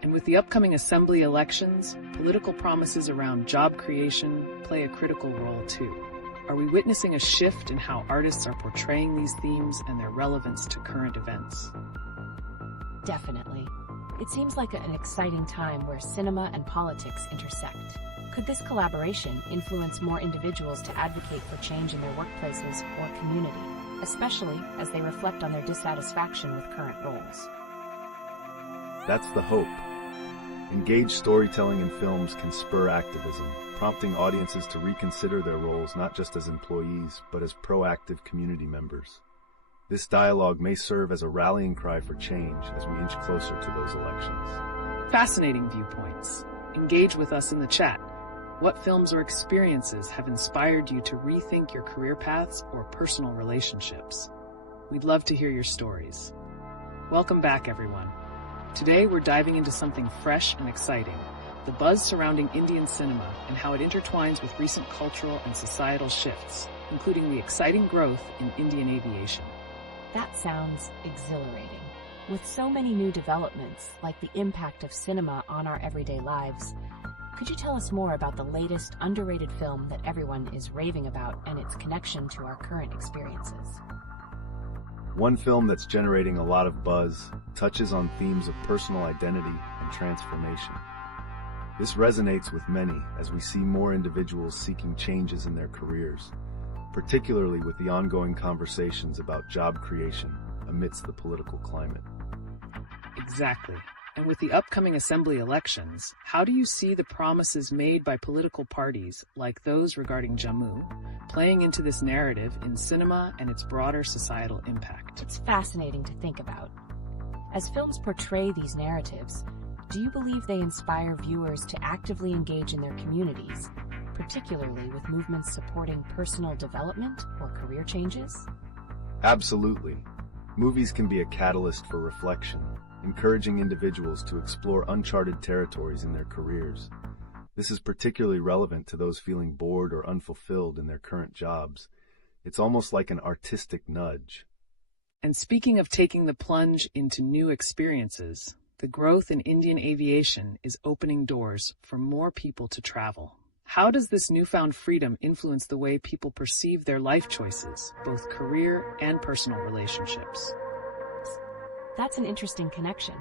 And with the upcoming assembly elections, political promises around job creation play a critical role too. Are we witnessing a shift in how artists are portraying these themes and their relevance to current events? Definitely. It seems like an exciting time where cinema and politics intersect. Could this collaboration influence more individuals to advocate for change in their workplaces or community, especially as they reflect on their dissatisfaction with current roles? That's the hope. Engaged storytelling in films can spur activism, prompting audiences to reconsider their roles not just as employees, but as proactive community members. This dialogue may serve as a rallying cry for change as we inch closer to those elections. Fascinating viewpoints. Engage with us in the chat. What films or experiences have inspired you to rethink your career paths or personal relationships? We'd love to hear your stories. Welcome back, everyone. Today we're diving into something fresh and exciting, the buzz surrounding Indian cinema and how it intertwines with recent cultural and societal shifts, including the exciting growth in Indian aviation. That sounds exhilarating. With so many new developments, like the impact of cinema on our everyday lives, could you tell us more about the latest underrated film that everyone is raving about and its connection to our current experiences? One film that's generating a lot of buzz touches on themes of personal identity and transformation. This resonates with many as we see more individuals seeking changes in their careers, particularly with the ongoing conversations about job creation amidst the political climate. Exactly. And with the upcoming assembly elections, how do you see the promises made by political parties, like those regarding Jammu, playing into this narrative in cinema and its broader societal impact? It's fascinating to think about. As films portray these narratives, do you believe they inspire viewers to actively engage in their communities, particularly with movements supporting personal development or career changes? Absolutely. Movies can be a catalyst for reflection, encouraging individuals to explore uncharted territories in their careers. This is particularly relevant to those feeling bored or unfulfilled in their current jobs. It's almost like an artistic nudge. And speaking of taking the plunge into new experiences, the growth in Indian aviation is opening doors for more people to travel. How does this newfound freedom influence the way people perceive their life choices, both career and personal relationships? That's an interesting connection.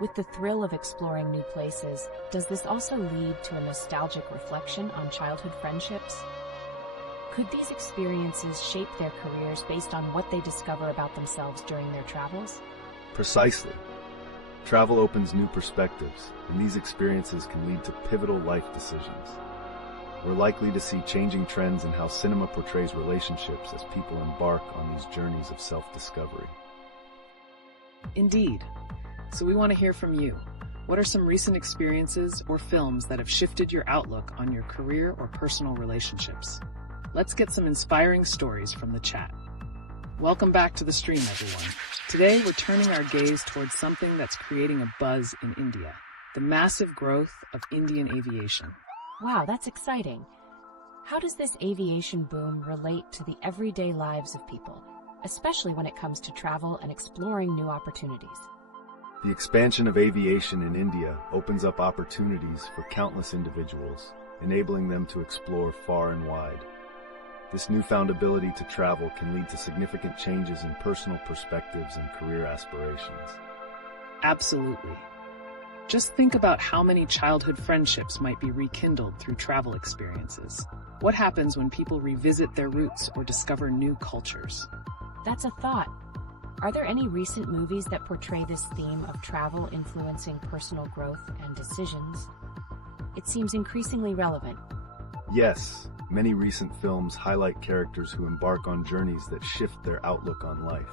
With the thrill of exploring new places, does this also lead to a nostalgic reflection on childhood friendships? Could these experiences shape their careers based on what they discover about themselves during their travels? Precisely. Travel opens new perspectives, and these experiences can lead to pivotal life decisions. We're likely to see changing trends in how cinema portrays relationships as people embark on these journeys of self-discovery. Indeed. So we want to hear from you. What are some recent experiences or films that have shifted your outlook on your career or personal relationships? Let's get some inspiring stories from the chat. Welcome back to the stream, everyone. Today, we're turning our gaze towards something that's creating a buzz in India, the massive growth of Indian aviation. Wow, that's exciting. How does this aviation boom relate to the everyday lives of people, especially when it comes to travel and exploring new opportunities? The expansion of aviation in India opens up opportunities for countless individuals, enabling them to explore far and wide. This newfound ability to travel can lead to significant changes in personal perspectives and career aspirations. Absolutely. Just think about how many childhood friendships might be rekindled through travel experiences. What happens when people revisit their roots or discover new cultures? That's a thought. Are there any recent movies that portray this theme of travel influencing personal growth and decisions? It seems increasingly relevant. Yes, many recent films highlight characters who embark on journeys that shift their outlook on life,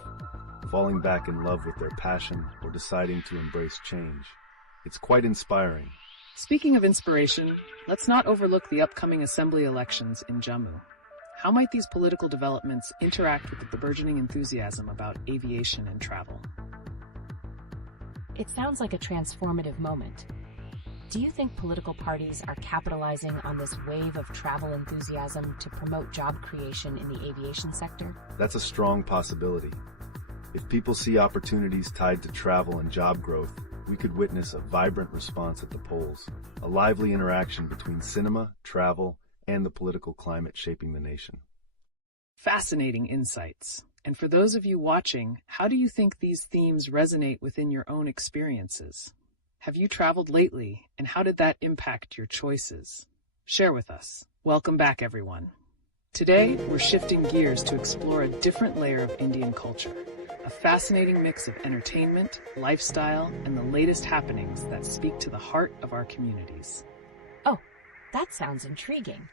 falling back in love with their passion or deciding to embrace change. It's quite inspiring. Speaking of inspiration, let's not overlook the upcoming assembly elections in Jammu. How might these political developments interact with the burgeoning enthusiasm about aviation and travel? It sounds like a transformative moment. Do you think political parties are capitalizing on this wave of travel enthusiasm to promote job creation in the aviation sector? That's a strong possibility. If people see opportunities tied to travel and job growth, we could witness a vibrant response at the polls, a lively interaction between cinema, travel, and the political climate shaping the nation. Fascinating insights. And for those of you watching, how do you think these themes resonate within your own experiences? Have you traveled lately, and how did that impact your choices? Share with us. Welcome back, everyone. Today, we're shifting gears to explore a different layer of Indian culture, a fascinating mix of entertainment, lifestyle, and the latest happenings that speak to the heart of our communities. Oh, that sounds intriguing.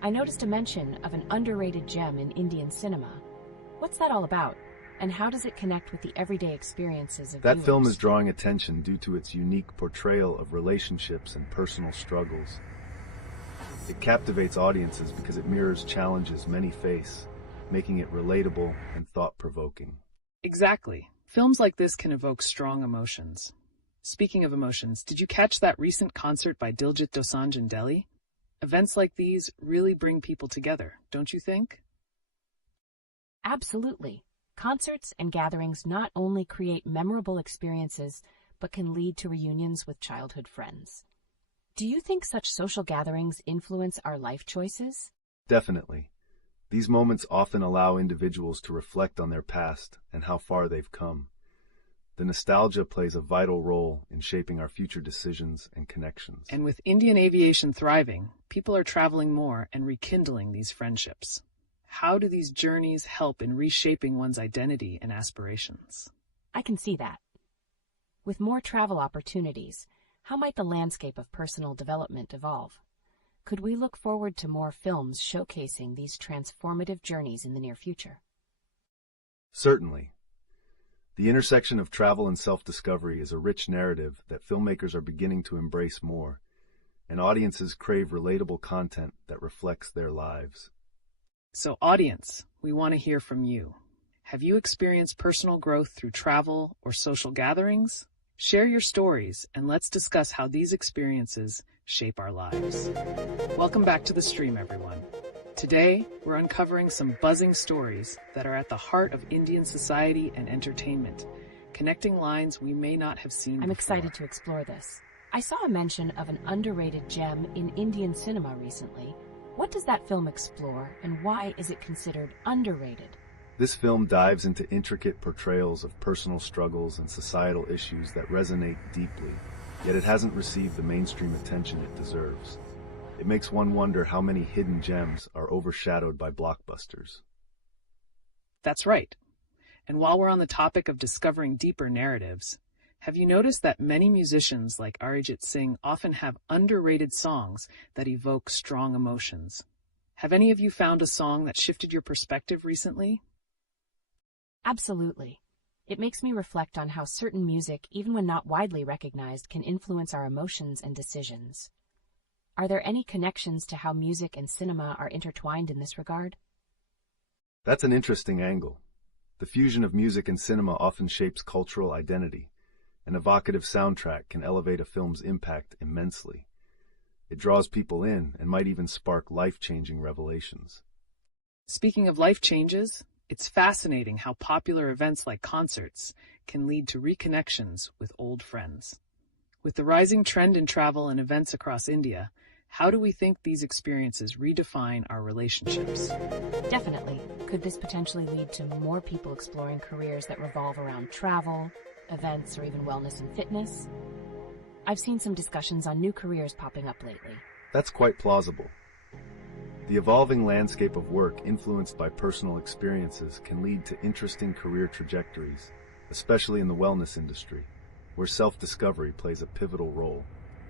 I noticed a mention of an underrated gem in Indian cinema. What's that all about? And how does it connect with the everyday experiences of That viewers? film is drawing attention due to its unique portrayal of relationships and personal struggles. It captivates audiences because it mirrors challenges many face, making it relatable and thought-provoking. Exactly. Films like this can evoke strong emotions. Speaking of emotions, did you catch that recent concert by Diljit Dosanjh in Delhi? Events like these really bring people together, don't you think? Absolutely. Concerts and gatherings not only create memorable experiences, but can lead to reunions with childhood friends. Do you think such social gatherings influence our life choices? Definitely. These moments often allow individuals to reflect on their past and how far they've come. The nostalgia plays a vital role in shaping our future decisions and connections. And with Indian aviation thriving, people are traveling more and rekindling these friendships. How do these journeys help in reshaping one's identity and aspirations? I can see that. With more travel opportunities, how might the landscape of personal development evolve? Could we look forward to more films showcasing these transformative journeys in the near future? Certainly. The intersection of travel and self-discovery is a rich narrative that filmmakers are beginning to embrace more, and audiences crave relatable content that reflects their lives. So, audience, we want to hear from you. Have you experienced personal growth through travel or social gatherings? Share your stories, and let's discuss how these experiences shape our lives. Welcome back to the stream, everyone. Today, we're uncovering some buzzing stories that are at the heart of Indian society and entertainment, connecting lines we may not have seen before. I'm excited to explore this. I saw a mention of an underrated gem in Indian cinema recently. What does that film explore, and why is it considered underrated? This film dives into intricate portrayals of personal struggles and societal issues that resonate deeply, yet it hasn't received the mainstream attention it deserves. It makes one wonder how many hidden gems are overshadowed by blockbusters. That's right. And while we're on the topic of discovering deeper narratives, have you noticed that many musicians like Arijit Singh often have underrated songs that evoke strong emotions? Have any of you found a song that shifted your perspective recently? Absolutely. It makes me reflect on how certain music, even when not widely recognized, can influence our emotions and decisions. Are there any connections to how music and cinema are intertwined in this regard? That's an interesting angle. The fusion of music and cinema often shapes cultural identity. An evocative soundtrack can elevate a film's impact immensely. It draws people in and might even spark life-changing revelations. Speaking of life changes, it's fascinating how popular events like concerts can lead to reconnections with old friends. With the rising trend in travel and events across India, how do we think these experiences redefine our relationships? Definitely. Could this potentially lead to more people exploring careers that revolve around travel, events, or even wellness and fitness? I've seen some discussions on new careers popping up lately. That's quite plausible. The evolving landscape of work influenced by personal experiences can lead to interesting career trajectories, especially in the wellness industry, where self-discovery plays a pivotal role.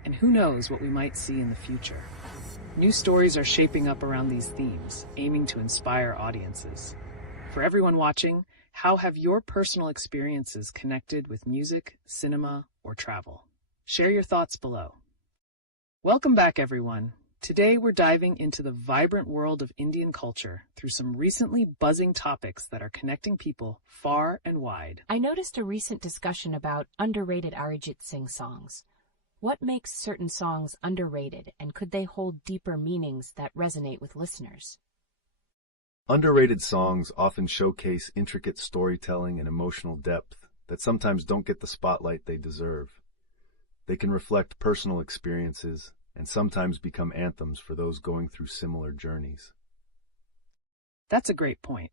And who knows what we might see in the future? New stories are shaping up around these themes, aiming to inspire audiences. For everyone watching, how have your personal experiences connected with music, cinema, or travel? Share your thoughts below. Welcome back, everyone. Today, we're diving into the vibrant world of Indian culture through some recently buzzing topics that are connecting people far and wide. I noticed a recent discussion about underrated Arijit Singh songs. What makes certain songs underrated, and could they hold deeper meanings that resonate with listeners? Underrated songs often showcase intricate storytelling and emotional depth that sometimes don't get the spotlight they deserve. They can reflect personal experiences and sometimes become anthems for those going through similar journeys. That's a great point.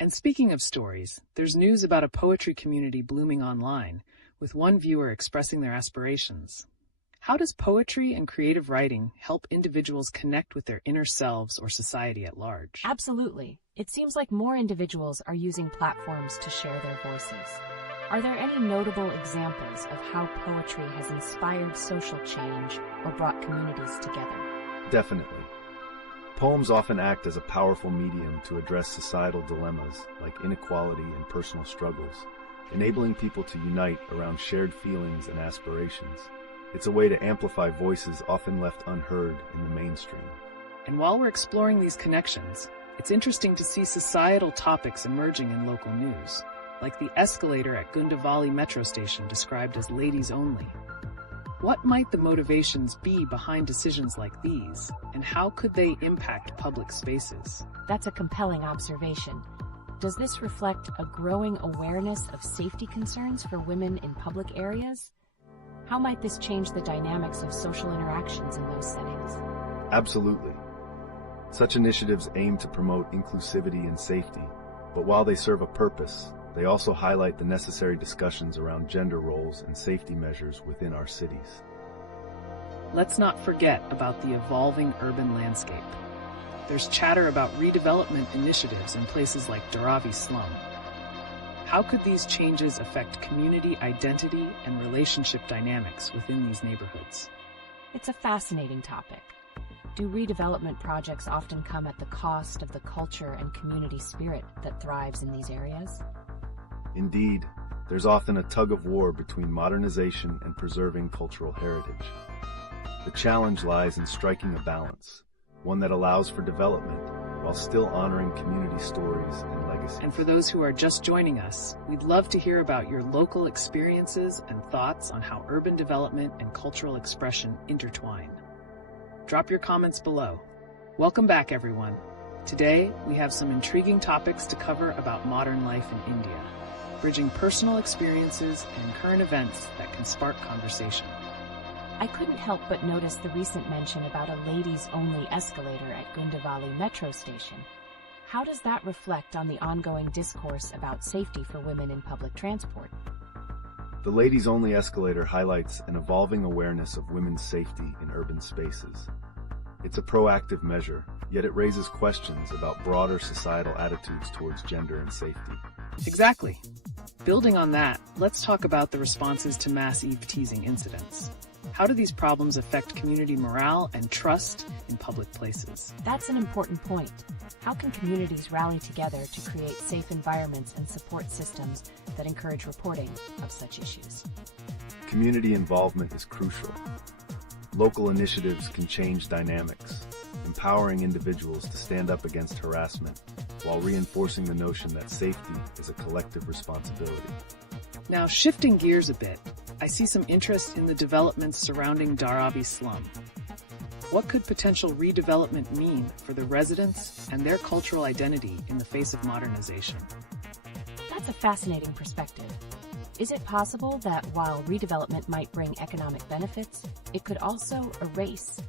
And speaking of stories, there's news about a poetry community blooming online, with one viewer expressing their aspirations. How does poetry and creative writing help individuals connect with their inner selves or society at large? Absolutely. It seems like more individuals are using platforms to share their voices. Are there any notable examples of how poetry has inspired social change or brought communities together? Definitely. Poems often act as a powerful medium to address societal dilemmas like inequality and personal struggles, enabling people to unite around shared feelings and aspirations. It's a way to amplify voices often left unheard in the mainstream. And while we're exploring these connections, it's interesting to see societal topics emerging in local news, like the escalator at Gundavali metro station described as ladies only. What might the motivations be behind decisions like these, and how could they impact public spaces? That's a compelling observation. Does this reflect a growing awareness of safety concerns for women in public areas? How might this change the dynamics of social interactions in those settings? Absolutely. Such initiatives aim to promote inclusivity and safety, but while they serve a purpose, they also highlight the necessary discussions around gender roles and safety measures within our cities. Let's not forget about the evolving urban landscape. There's chatter about redevelopment initiatives in places like Dharavi slum. How could these changes affect community identity and relationship dynamics within these neighborhoods? It's a fascinating topic. Do redevelopment projects often come at the cost of the culture and community spirit that thrives in these areas? Indeed, there's often a tug-of-war between modernization and preserving cultural heritage. The challenge lies in striking a balance, one that allows for development while still honoring community stories and legacies. legacies. And for those who are just joining us, we'd love to hear about your local experiences and thoughts on how urban development and cultural expression intertwine. Drop your comments below. Welcome back, everyone. Today, we have some intriguing topics to cover about modern life in India, bridging personal experiences and current events that can spark conversation. I couldn't help but notice the recent mention about a ladies-only escalator at Gundavali metro station. How does that reflect on the ongoing discourse about safety for women in public transport? The ladies-only escalator highlights an evolving awareness of women's safety in urban spaces. It's a proactive measure, yet it raises questions about broader societal attitudes towards gender and safety. Exactly. Building on that, let's talk about the responses to mass eve-teasing incidents. How do these problems affect community morale and trust in public places? That's an important point. How can communities rally together to create safe environments and support systems that encourage reporting of such issues? Community involvement is crucial. Local initiatives can change dynamics, empowering individuals to stand up against harassment while reinforcing the notion that safety is a collective responsibility. Now, shifting gears a bit, I see some interest in the developments surrounding Dharavi slum. What could potential redevelopment mean for the residents and their cultural identity in the face of modernization? That's a fascinating perspective. Is it possible that while redevelopment might bring economic benefits, it could also erase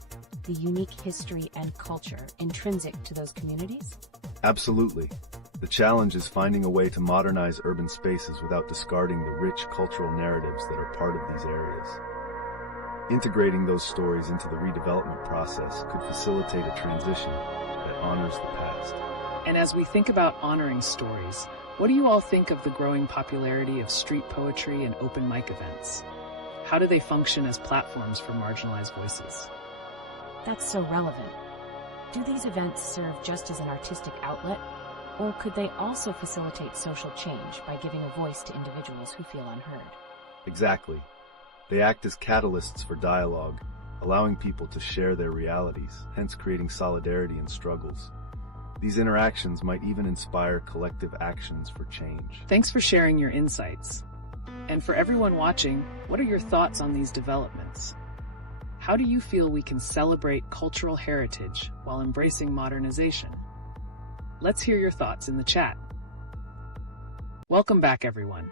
the unique history and culture intrinsic to those communities? Absolutely. The challenge is finding a way to modernize urban spaces without discarding the rich cultural narratives that are part of these areas. Integrating those stories into the redevelopment process could facilitate a transition that honors the past. And as we think about honoring stories, what do you all think of the growing popularity of street poetry and open mic events? How do they function as platforms for marginalized voices? That's so relevant. Do these events serve just as an artistic outlet, or could they also facilitate social change by giving a voice to individuals who feel unheard? Exactly. They act as catalysts for dialogue, allowing people to share their realities, hence creating solidarity in struggles. These interactions might even inspire collective actions for change. Thanks for sharing your insights. And for everyone watching, what are your thoughts on these developments? How do you feel we can celebrate cultural heritage while embracing modernization? Let's hear your thoughts in the chat. Welcome back, everyone.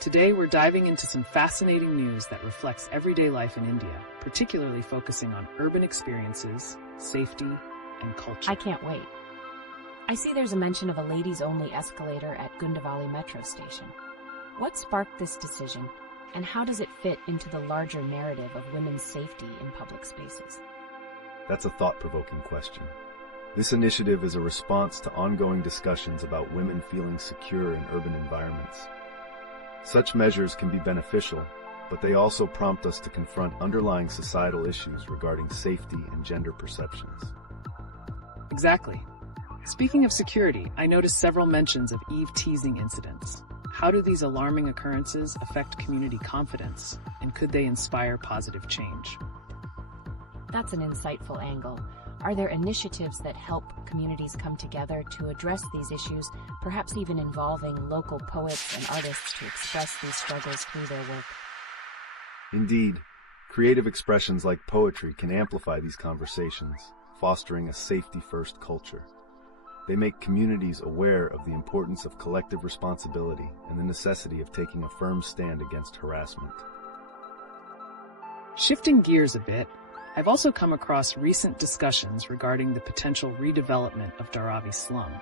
Today, we're diving into some fascinating news that reflects everyday life in India, particularly focusing on urban experiences, safety, and culture. I can't wait. I see there's a mention of a ladies-only escalator at Gundavali metro station. What sparked this decision, and how does it fit into the larger narrative of women's safety in public spaces? That's a thought-provoking question. This initiative is a response to ongoing discussions about women feeling secure in urban environments. Such measures can be beneficial, but they also prompt us to confront underlying societal issues regarding safety and gender perceptions. Exactly. Speaking of security, I noticed several mentions of eve-teasing incidents. How do these alarming occurrences affect community confidence, and could they inspire positive change? That's an insightful angle. Are there initiatives that help communities come together to address these issues, perhaps even involving local poets and artists to express these struggles through their work? Indeed, creative expressions like poetry can amplify these conversations, fostering a safety-first culture. They make communities aware of the importance of collective responsibility and the necessity of taking a firm stand against harassment. Shifting gears a bit, I've also come across recent discussions regarding the potential redevelopment of Dharavi slum.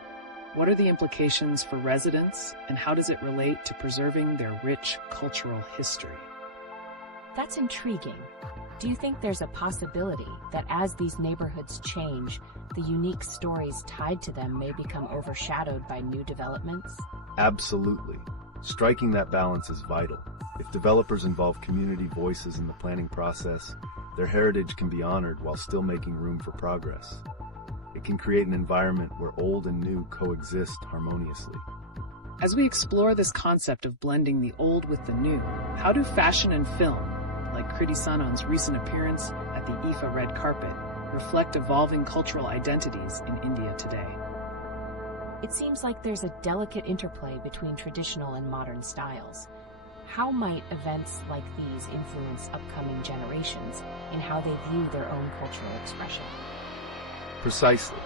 What are the implications for residents, and how does it relate to preserving their rich cultural history? That's intriguing. Do you think there's a possibility that as these neighborhoods change, the unique stories tied to them may become overshadowed by new developments? Absolutely. Striking that balance is vital. If developers involve community voices in the planning process, their heritage can be honored while still making room for progress. It can create an environment where old and new coexist harmoniously. As we explore this concept of blending the old with the new, how do fashion and film, like Kriti Sanon's recent appearance at the IFA red carpet, reflect evolving cultural identities in India today? It seems like there's a delicate interplay between traditional and modern styles. How might events like these influence upcoming generations in how they view their own cultural expression? Precisely.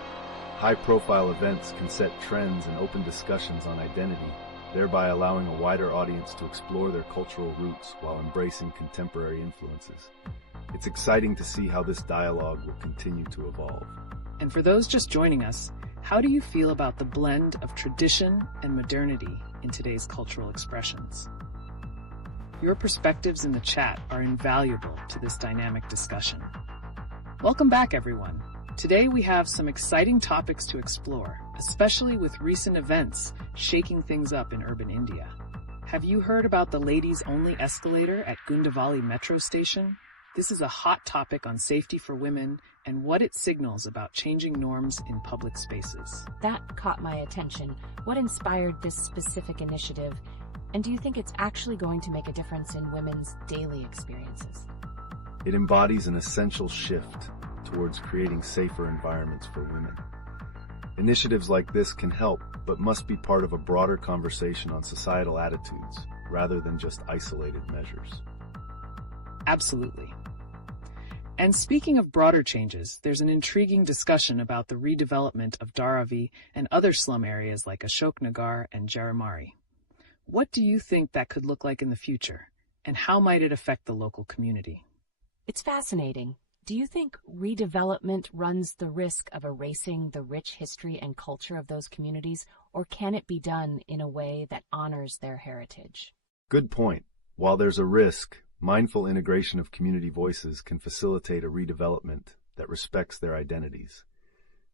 High-profile events can set trends and open discussions on identity, thereby allowing a wider audience to explore their cultural roots while embracing contemporary influences. It's exciting to see how this dialogue will continue to evolve. And for those just joining us, how do you feel about the blend of tradition and modernity in today's cultural expressions? Your perspectives in the chat are invaluable to this dynamic discussion. Welcome back, everyone. Today we have some exciting topics to explore, especially with recent events shaking things up in urban India. Have you heard about the ladies-only escalator at Gundavali metro station? This is a hot topic on safety for women and what it signals about changing norms in public spaces. That caught my attention. What inspired this specific initiative? And do you think it's actually going to make a difference in women's daily experiences? It embodies an essential shift towards creating safer environments for women. Initiatives like this can help, but must be part of a broader conversation on societal attitudes, rather than just isolated measures. Absolutely. And speaking of broader changes, there's an intriguing discussion about the redevelopment of Dharavi and other slum areas like Ashoknagar and Jaramari. What do you think that could look like in the future, and how might it affect the local community? It's fascinating. Do you think redevelopment runs the risk of erasing the rich history and culture of those communities, or can it be done in a way that honors their heritage? Good point. While there's a risk, mindful integration of community voices can facilitate a redevelopment that respects their identities.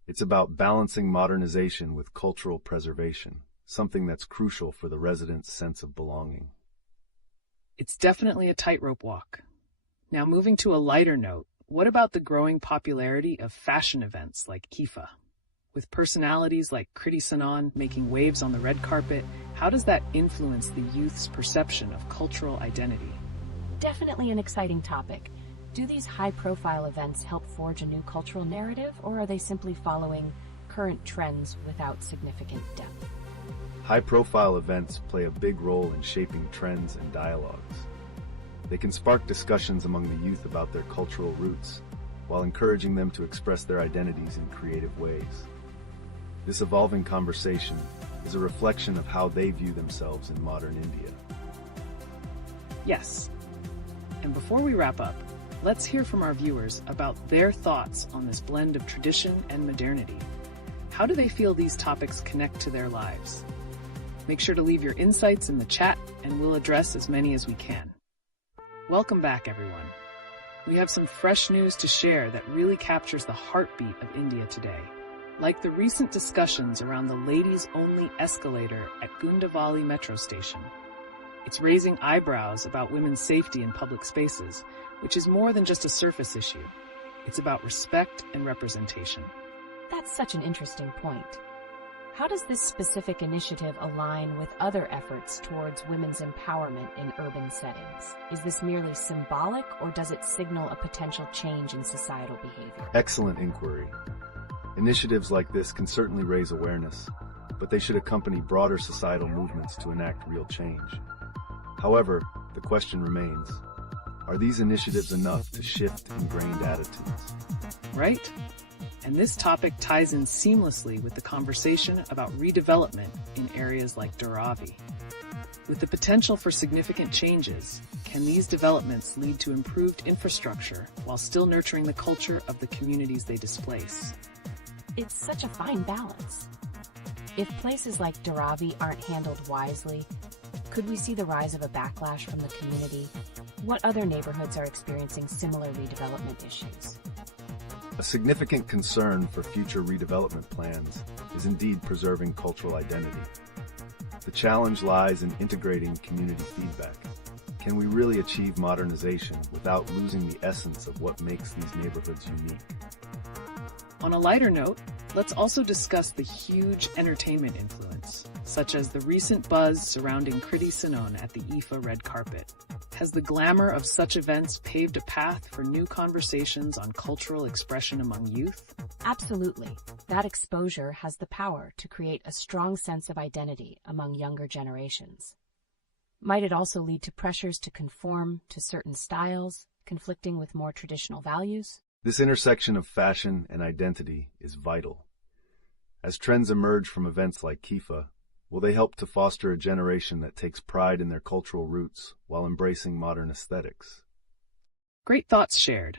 It's about balancing modernization with cultural preservation, something that's crucial for the residents' sense of belonging. It's definitely a tightrope walk. Now, moving to a lighter note, what about the growing popularity of fashion events like Kifa? With personalities like Kriti Sanon making waves on the red carpet, how does that influence the youth's perception of cultural identity? Definitely an exciting topic. Do these high-profile events help forge a new cultural narrative, or are they simply following current trends without significant depth? High-profile events play a big role in shaping trends and dialogues. They can spark discussions among the youth about their cultural roots, while encouraging them to express their identities in creative ways. This evolving conversation is a reflection of how they view themselves in modern India. Yes. And before we wrap up, let's hear from our viewers about their thoughts on this blend of tradition and modernity. How do they feel these topics connect to their lives? Make sure to leave your insights in the chat, and we'll address as many as we can. Welcome back, everyone. We have some fresh news to share that really captures the heartbeat of India today, like the recent discussions around the ladies-only escalator at Gundavali metro station. It's raising eyebrows about women's safety in public spaces, which is more than just a surface issue. It's about respect and representation. That's such an interesting point. How does this specific initiative align with other efforts towards women's empowerment in urban settings? Is this merely symbolic, or does it signal a potential change in societal behavior? Excellent inquiry. Initiatives like this can certainly raise awareness, but they should accompany broader societal movements to enact real change. However, the question remains, are these initiatives enough to shift ingrained attitudes? Right? And this topic ties in seamlessly with the conversation about redevelopment in areas like Dharavi. With the potential for significant changes, can these developments lead to improved infrastructure while still nurturing the culture of the communities they displace? It's such a fine balance. If places like Dharavi aren't handled wisely, could we see the rise of a backlash from the community? What other neighborhoods are experiencing similar redevelopment issues? A significant concern for future redevelopment plans is indeed preserving cultural identity. The challenge lies in integrating community feedback. Can we really achieve modernization without losing the essence of what makes these neighborhoods unique? On a lighter note, let's also discuss the huge entertainment influence, such as the recent buzz surrounding Kriti Sanon at the IFA red carpet. Has the glamour of such events paved a path for new conversations on cultural expression among youth? Absolutely. That exposure has the power to create a strong sense of identity among younger generations. Might it also lead to pressures to conform to certain styles, conflicting with more traditional values? This intersection of fashion and identity is vital. As trends emerge from events like KIFA, will they help to foster a generation that takes pride in their cultural roots while embracing modern aesthetics? Great thoughts shared.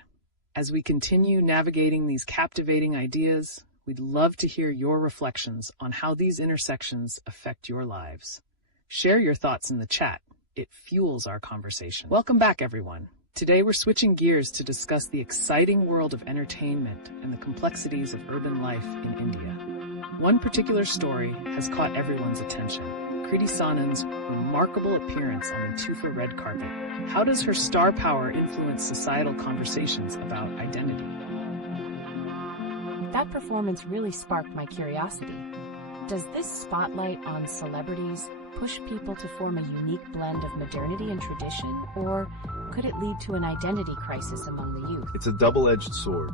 As we continue navigating these captivating ideas, we'd love to hear your reflections on how these intersections affect your lives. Share your thoughts in the chat. It fuels our conversation. Welcome back, everyone. Today we're switching gears to discuss the exciting world of entertainment and the complexities of urban life in India. One particular story has caught everyone's attention: Kriti Sanon's remarkable appearance on the Tufa red carpet. How does her star power influence societal conversations about identity? That performance really sparked my curiosity. Does this spotlight on celebrities push people to form a unique blend of modernity and tradition, or could it lead to an identity crisis among the youth? It's a double-edged sword.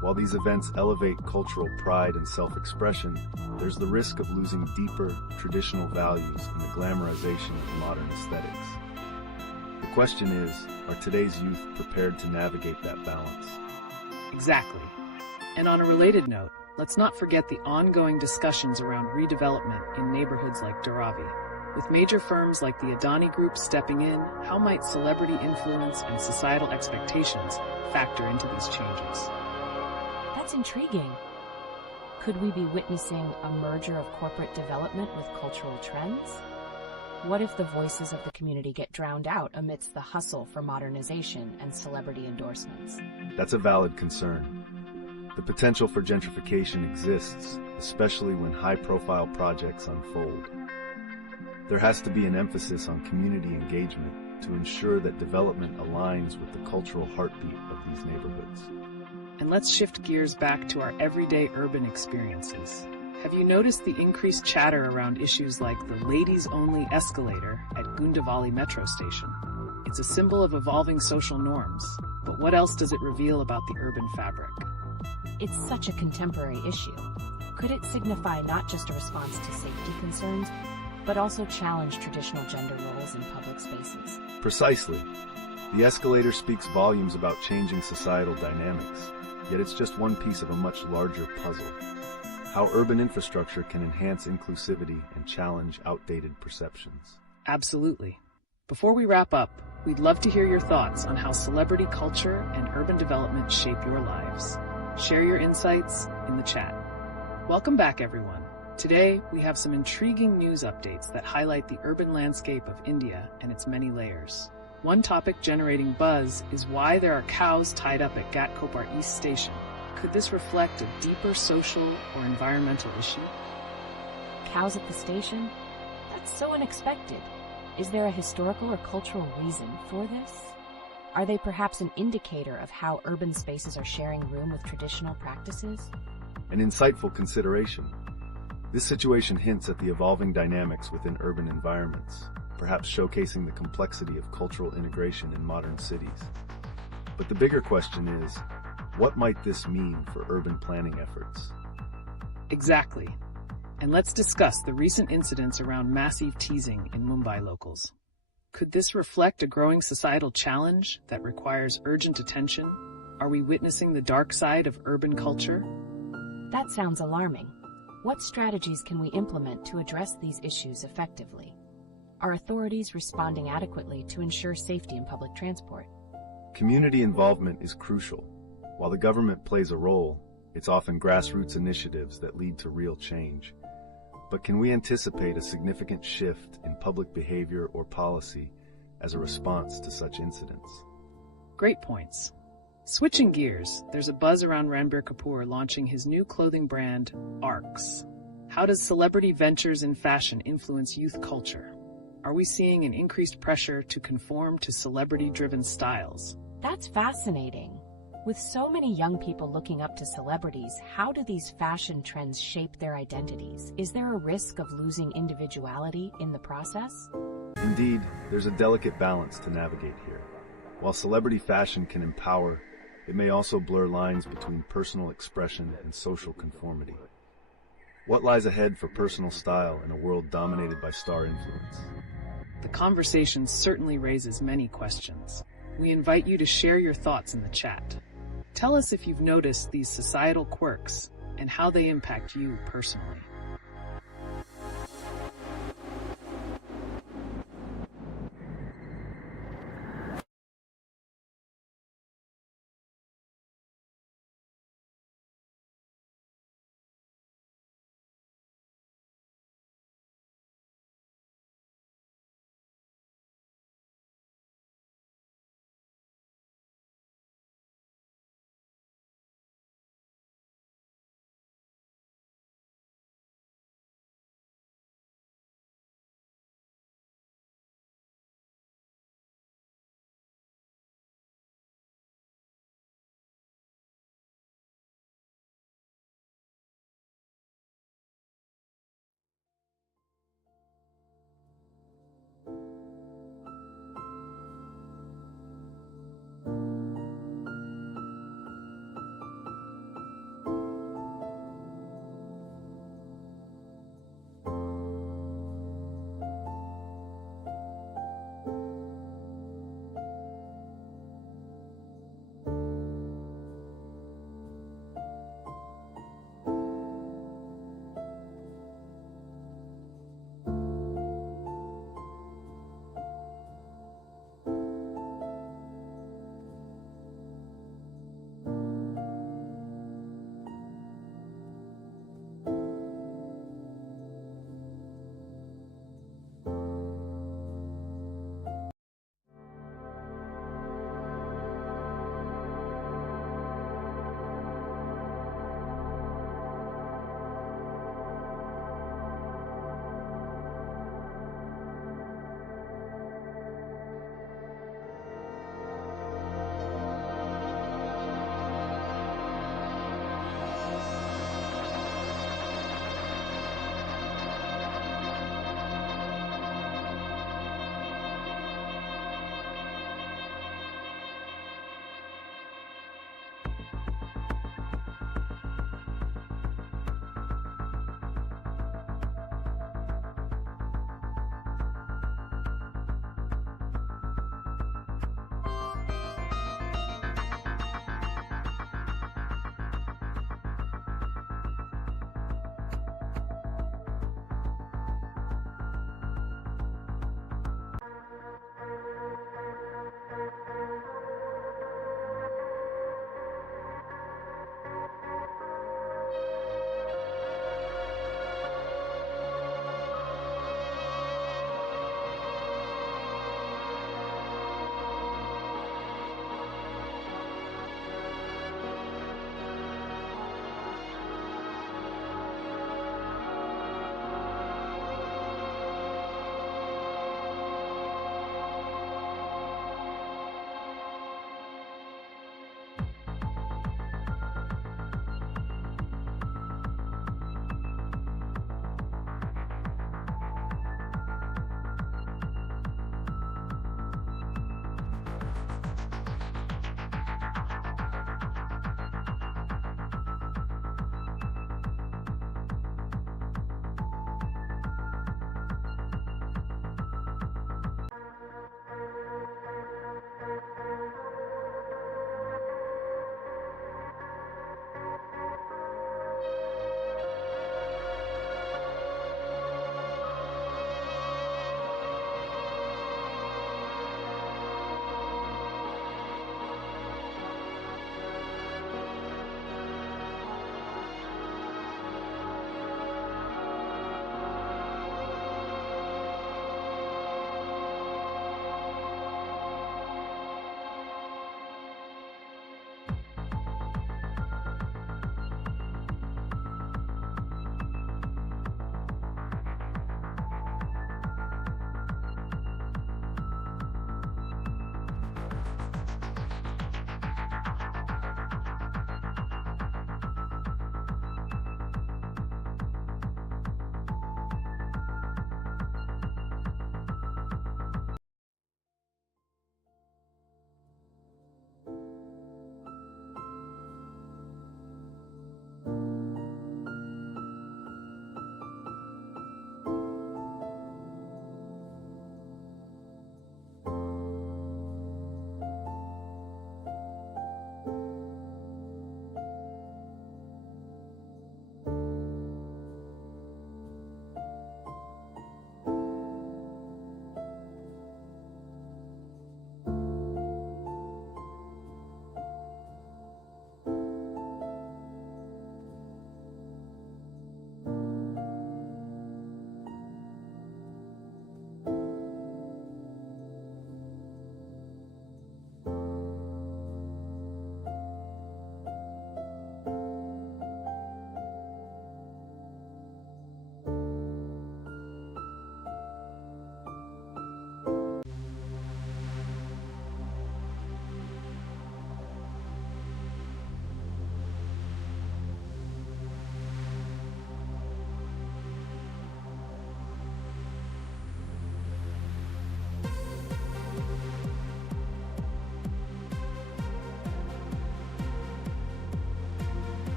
While these events elevate cultural pride and self-expression, there's the risk of losing deeper, traditional values in the glamorization of modern aesthetics. The question is, are today's youth prepared to navigate that balance? Exactly. And on a related note, let's not forget the ongoing discussions around redevelopment in neighborhoods like Dharavi. With major firms like the Adani Group stepping in, how might celebrity influence and societal expectations factor into these changes? That's intriguing. Could we be witnessing a merger of corporate development with cultural trends? What if the voices of the community get drowned out amidst the hustle for modernization and celebrity endorsements? That's a valid concern. The potential for gentrification exists, especially when high-profile projects unfold. There has to be an emphasis on community engagement to ensure that development aligns with the cultural heartbeat of these neighborhoods. And let's shift gears back to our everyday urban experiences. Have you noticed the increased chatter around issues like the ladies-only escalator at Gundavali metro station? It's a symbol of evolving social norms, but what else does it reveal about the urban fabric? It's such a contemporary issue. Could it signify not just a response to safety concerns, but also challenge traditional gender roles in public spaces? Precisely. The escalator speaks volumes about changing societal dynamics, yet it's just one piece of a much larger puzzle. How urban infrastructure can enhance inclusivity and challenge outdated perceptions. Absolutely. Before we wrap up, we'd love to hear your thoughts on how celebrity culture and urban development shape your lives. Share your insights in the chat. Welcome back, everyone. Today, we have some intriguing news updates that highlight the urban landscape of India and its many layers. One topic generating buzz is why there are cows tied up at Ghatkopar East Station. Could this reflect a deeper social or environmental issue? Cows at the station? That's so unexpected. Is there a historical or cultural reason for this? Are they perhaps an indicator of how urban spaces are sharing room with traditional practices? An insightful consideration. This situation hints at the evolving dynamics within urban environments, perhaps showcasing the complexity of cultural integration in modern cities. But the bigger question is, what might this mean for urban planning efforts? Exactly. And let's discuss the recent incidents around massive teasing in Mumbai locals. Could this reflect a growing societal challenge that requires urgent attention? Are we witnessing the dark side of urban culture? That sounds alarming. What strategies can we implement to address these issues effectively? Are authorities responding adequately to ensure safety in public transport? Community involvement is crucial. While the government plays a role, it's often grassroots initiatives that lead to real change. But can we anticipate a significant shift in public behavior or policy as a response to such incidents? Great points. Switching gears, there's a buzz around Ranbir Kapoor launching his new clothing brand, Arcs. How does celebrity ventures in fashion influence youth culture? Are we seeing an increased pressure to conform to celebrity-driven styles? That's fascinating. With so many young people looking up to celebrities, how do these fashion trends shape their identities? Is there a risk of losing individuality in the process? Indeed, there's a delicate balance to navigate here. While celebrity fashion can empower, it may also blur lines between personal expression and social conformity. What lies ahead for personal style in a world dominated by star influence? The conversation certainly raises many questions. We invite you to share your thoughts in the chat. Tell us if you've noticed these societal quirks and how they impact you personally.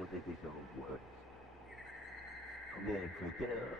sur des différentes voies. Combien il faut d'heures